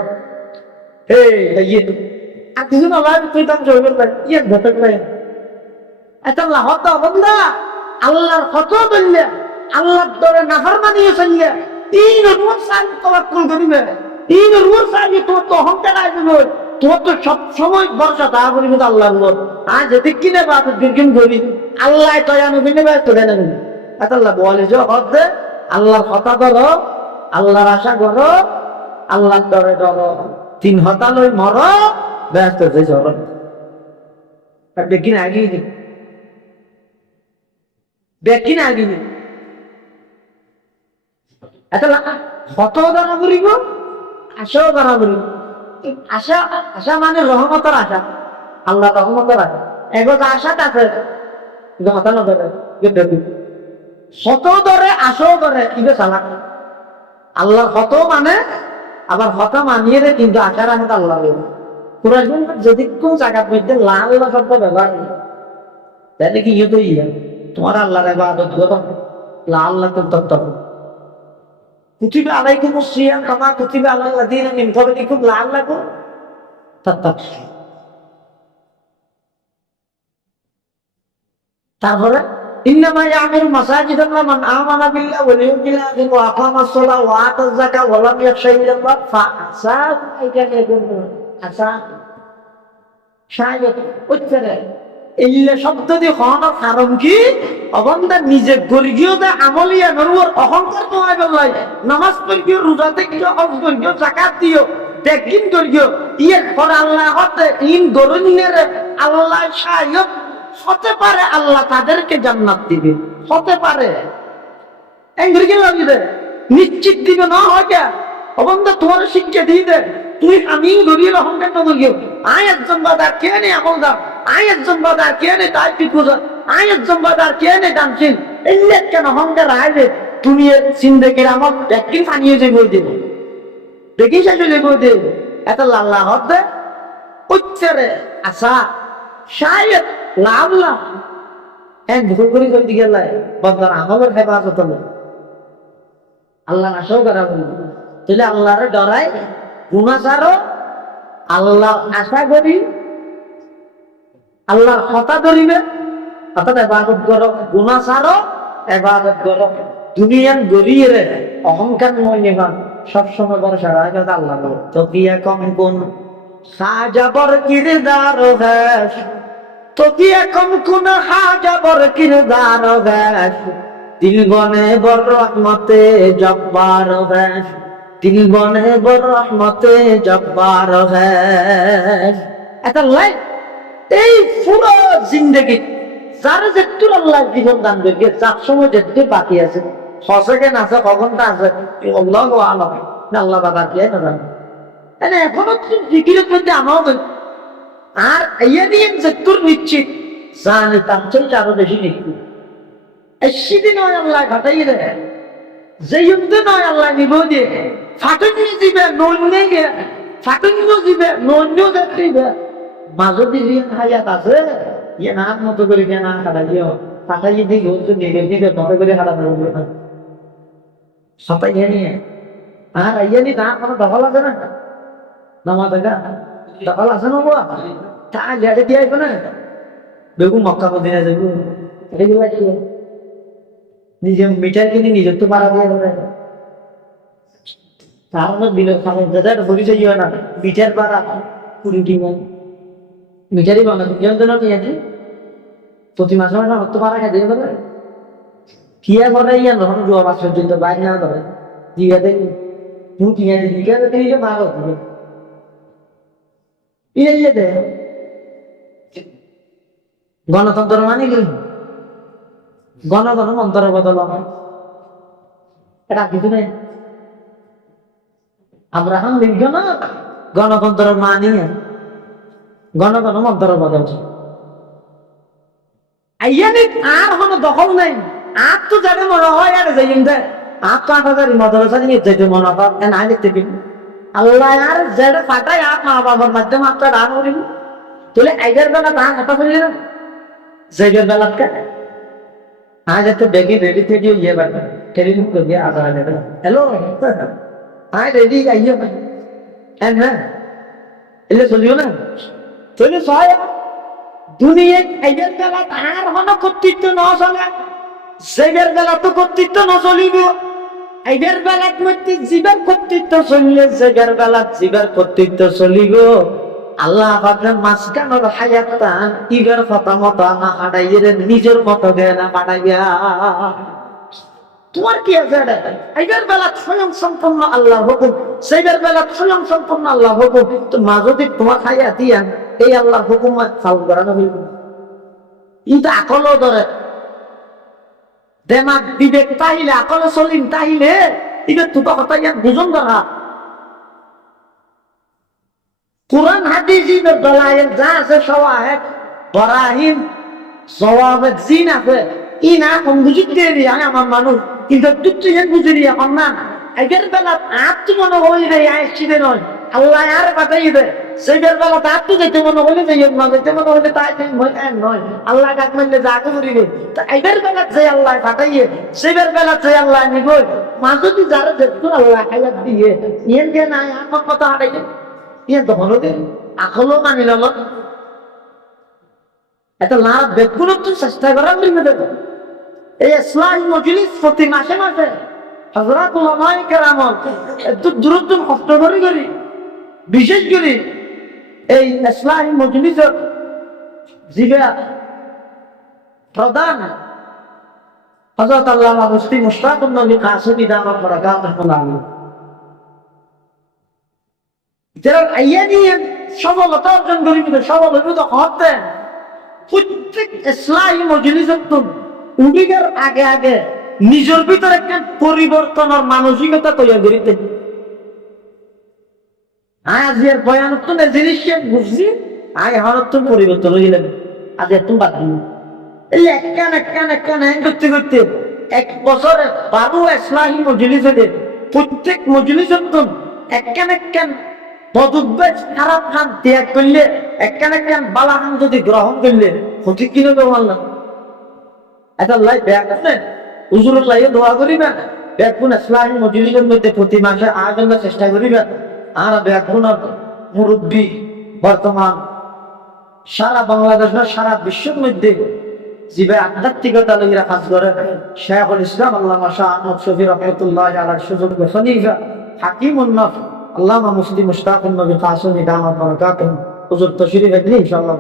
আর দুজন আল্লাহ তুই তার জয় করলেন ইয়ে ঘটক নাই আল্লাহ হত বন্ধা আল্লাহর কত বললে আল্লাহর দরে নাফরমানি চললে তিন রুম সাল তাওয়াক্কুল করিবে, তিন রুম সাল তোমার তো অহংকার আসবে, তোমার তো সব সময় ভরসা তা করিবে আল্লাহর উপর। আর যদি কিনে বাদ দীর্ঘিন করি আল্লাহ তয়ানো বিনে ব্যস্ত দেন আল্লাহ বলে যে হতে আল্লাহর কথা ধরো, আল্লাহর আশা করো, আল্লাহর দরে ডরো, তিন হতালই মরো, ব্যস্ত যে চলো কিনে আগিয়ে দিই ব্যাকি না দিবি এত কত দানা করিব আশাও দানা করিব। আশা আশা মানে রহমতের আশা, আল্লাহ রহমতের আশা এগোজ আশাটা আছে হতা নধরে হত ধরে আশাও ধরে কিন্তু চালাক আল্লাহর হত মানে আবার হতা মানিয়ে রে কিন্তু আশার আশা আল্লাহ পুরা যদি কোন জায়গার মধ্যে লাল শব্দ ব্যবহার নেই তাহলে কি ইয়ে তো ইয়ে তোমার আল্লাহর ইবাদত করো লাআল্লাকুম তাত্তাকুন। কুতিবা আলাইকুমুস সিয়াম কামা কুতিবা আলাল লাযিনা মিন ক্বাবলিকুম লাআল্লাকুম তাত্তাকুন। তারপরে ইন্নামা ইয়ামিরু মাসাজিদাল্লাহ মান আমানা বিল্লাহি ওয়াল ইয়াউমিল আখির ওয়া আকামাস সালাহ ওয়া আতাজ যাকাত ওয়া লাম ইয়াখশা ইল্লাল্লাহ ফাআসা আইয়ান ইয়াকুনু আসা শায়াত উচ্চারে ইল্লা শব্দ দিয়ে হওয়ার কারণ কি অবন্ধা নিজে গর্গীয় দে আমলিয়া নরুর অহংকার তোমায় বললাই নামাজ পড়িও রোজা দেখিও হজ করিও যাকাত দিও দেখিন করিও ইয়ের পর আল্লাহ হতে ইন গরুনের আল্লাহ শায়ক হতে পারে আল্লাহ তাদেরকে জান্নাত দিবে হতে পারে এঙ্গরিকে লাগিবে নিশ্চিত দিবে না হয় কে অবন্ধা তোমার শিক্ষা দিয়ে দে তুই আমি গরিয়ের অহংকার না করিও আয় একজন বাদার কে নেই আমলদার আয় একজন বাদার কে নেই তাই পিকুজার আয় একজন বাদার কে নেই দানশীল এলে কেন অহংকার আইবে তুমি সিন্দেকের আমার একদিন ফানিয়ে যে বই দেব দেখি শেষ হয়ে বই দেব এত লাল্লাহ হতে উচ্চারে আশা শায়দ লাভলা এক ভুল করি করে দিকে বন্দার আমলের হেফাজত নেই আল্লাহ আশাও করা বলি তাহলে আল্লাহরে ডরাই গুনাহ ছাড়ো আল্লাহ আশা করি আল্লাহর কথা ধরিবে অর্থাৎ ইবাদত করো গুনাহ ছাড়ো ইবাদত করো দুনিয়ান গরিয়ে রে অহংকার মনে গান সবসময় ভরসা রাখো আল্লাহ তো কি কম কোন সাজাবর কিরদার হ্যাস তো কি কম কোন হাজাবর কিরদার হ্যাস দিল বনে বড় রহমতে জব্বার হ্যাস দিল বনে বড় রহমতে জব্বার হ্যাস এটা লাইফ এই পুরো জিন্দগি যারা যেটু আল্লাহ জীবন দান করবে যার সময় যেটু বাকি আছে সেকেন্ড আছে কখনটা আছে আল্লাহ আলম আল্লাহ বাবা কে না জানে এনে এখনো জিকিরের মধ্যে আমাও আর ইয়ে নিয়ে যেটুর নিশ্চিত জানে তার চাইতে আরো বেশি নিশ্চিত সেদিন নয় আল্লাহ ঘটাই রে যে যুদ্ধে নয় আল্লাহ নিব দিয়ে ফাটুন দিবে নন্যে গে ফাটুন দিবে নন্য দিবে মাজদি রিয়া হায়াত আছে ইয়ে নাক মতো করে দিয়ে না কাটাইও কাটাইয়ে দিয়ে ঘুরতে দিকে দিকে মতো করে হারাতে হবে না সবাই নিয়ে আর আইয়ানি না কোনো দখল আছে না নামাজ দখল আছে না বাবা তা লেটে দিয়ে আইব না বেগুন মক্কা মদিনা যাবো এগুলো কি নিজে মিটার কিনে নিজের তো পারা দিয়ে দেবে তার দিল খাবে দাদা পরিচয় হয় না মিটার পারা কুড়ি টিমে মিটারই বানাবো কেন তো না নিয়েছি প্রতি মাসে মাসে অর্থ পারা খেতে দেবে কিয়া করে ইয়া যখন জোয়া মাস পর্যন্ত বাইরে না ধরে জিগা দেখি তুমি কিনে দিবি কেন দেখি যে মা করতে ইয়ে দে গণতন্ত্র মানে কি গণতন্ত্র বদল এটা কিছু নেই আব্রাহাম লিঙ্কন গণতন্ত্র মানি গণতন্ত্র বদল আইয়ানি আর কোনো দখল নাই আর তো যাদের মনে হয় আর যাই আর তো 8,000 মাদ্রাসা নিয়ে যেতে মনে হয় না দেখতে পাবি আল্লাহ আর যেটা পাঠায় আর মা বাবার মাধ্যমে আপনার দান করিব তাহলে আইজার বেলা দান কথা বললি না জেগের বেলাত কা আজ এত বেগি রেডি থেকে ইয়ে বাড়বে টেলিফোন করে দিয়ে আদা দেবে হ্যালো আই রেডি আইয়ে হ্যাঁ এলে চলিও না চলে সহায় দুনিয়ায় আইজার বেলা আর হনো কর্তৃত্ব ন চলে জেগের বেলা তো কর্তৃত্ব ন চলিব আইজার বেলাত মধ্যে জীবের কর্তৃত্ব চললে জেগের বেলাত জীবের কর্তৃত্ব চলিব আল্লাহ পাকের মাঝখানের হায়াতটা ইগের কথা মতো না হাঁটাইয়ে নিজের মতো দেয় না পাঠাইয়া তোমার কি আছে ইগের বেলা স্বয়ং সম্পূর্ণ আল্লাহ হুকুম সেগের বেলা স্বয়ং সম্পূর্ণ আল্লাহ হুকুম তো মা যদি তোমার খাইয়া দিয়া এই আল্লাহ হুকুম ফাল করানো হইব কিন্তু আকলও ধরে দেমাগ বিবেক তাইলে আকলে চলিম তাইলে ইগের দুটো কথা ইয়ান বুঝুন ধরা কুরআন হাদিসের দলায়েল যা আছে সওয়াহিদ বরাহিন সওয়াবিত জিন আছে ইনা কোন বুঝিতে রে আমার মানুষ কিন্তু তুই হেন বুঝিরি এখন না আগের বেলা আত মনে হই রে আইছিবে নয় আল্লাহ আর বাতাই দে সেবের বেলা আত যেতে মনে হলে যে না যেতে মনে হলে তাই নয় আল্লাহ কাক মানলে জাগে করিবে তা আগের বেলা যে আল্লাহ বাতাইয়ে সেবের বেলা যে আল্লাহ নিগল মাঝদি যারা দেখতো আল্লাহ হায়াত দিয়ে ইয়েন কে না আমার কথা হারাইছে ইয়ে দখল দিন আকলও মানি লল এত লাভ বেগুন তো চেষ্টা করার লিখে দেবে এই ইসলামী মজলিস প্রতি মাসে মাসে হযরত উলামায়ে কেরাম এত দূরত্ব কষ্ট করি বিশেষ করে এই ইসলামী মজলিসের জিবা প্রধান হযরত আল্লামা মুফতি মুশতাকুর নবী কাসেমী দাওয়াত বরাকাতুহু যারা আইয়ানি সফলতা অর্জন করিবে সফল হইব তো হতে প্রত্যেক ইসলামী মজলিসের তো উদিকের আগে আগে নিজের ভিতরে একটা পরিবর্তনের মানসিকতা তৈরি করিতে আজ এর বয়ান তো না জিনিসকে বুঝছি আয় হরত পরিবর্তন হয়ে গেলেন আজ এত বাদ দিন এই একখান করতে করতে 1 বছরে 12 ইসলামী মজলিসে প্রত্যেক মজলিসের তো একখান বদুদ্বেজ খারাপ খান ত্যাগ করলে একখান বালা খান যদি গ্রহণ করলে ক্ষতি কিনে দেবো আল্লাহ এটা লাই ব্যাগ আছে হুজুরের লাইয়ে দোয়া করিবেন ব্যাগুন ইসলামী মজলিসের মধ্যে প্রতি মাসে আয়োজনের চেষ্টা করিবেন আর ব্যাগুন মুরব্বী বর্তমান সারা বাংলাদেশ সারা বিশ্বের মধ্যে জীবে আধ্যাত্মিকতা লইরা কাজ করে শেখুল ইসলাম আল্লামা শাহ আহমদ শফি রহমতুল্লাহ আলাইহির সুযোগ্য খলিফা হাকিমুন নফ আল্লামা মুফতি মুশতাকুর নবী কাসেমী দাওয়াত বরাকাতুহু হুজুর তশরিফ দিন ইনশাআল্লাহ।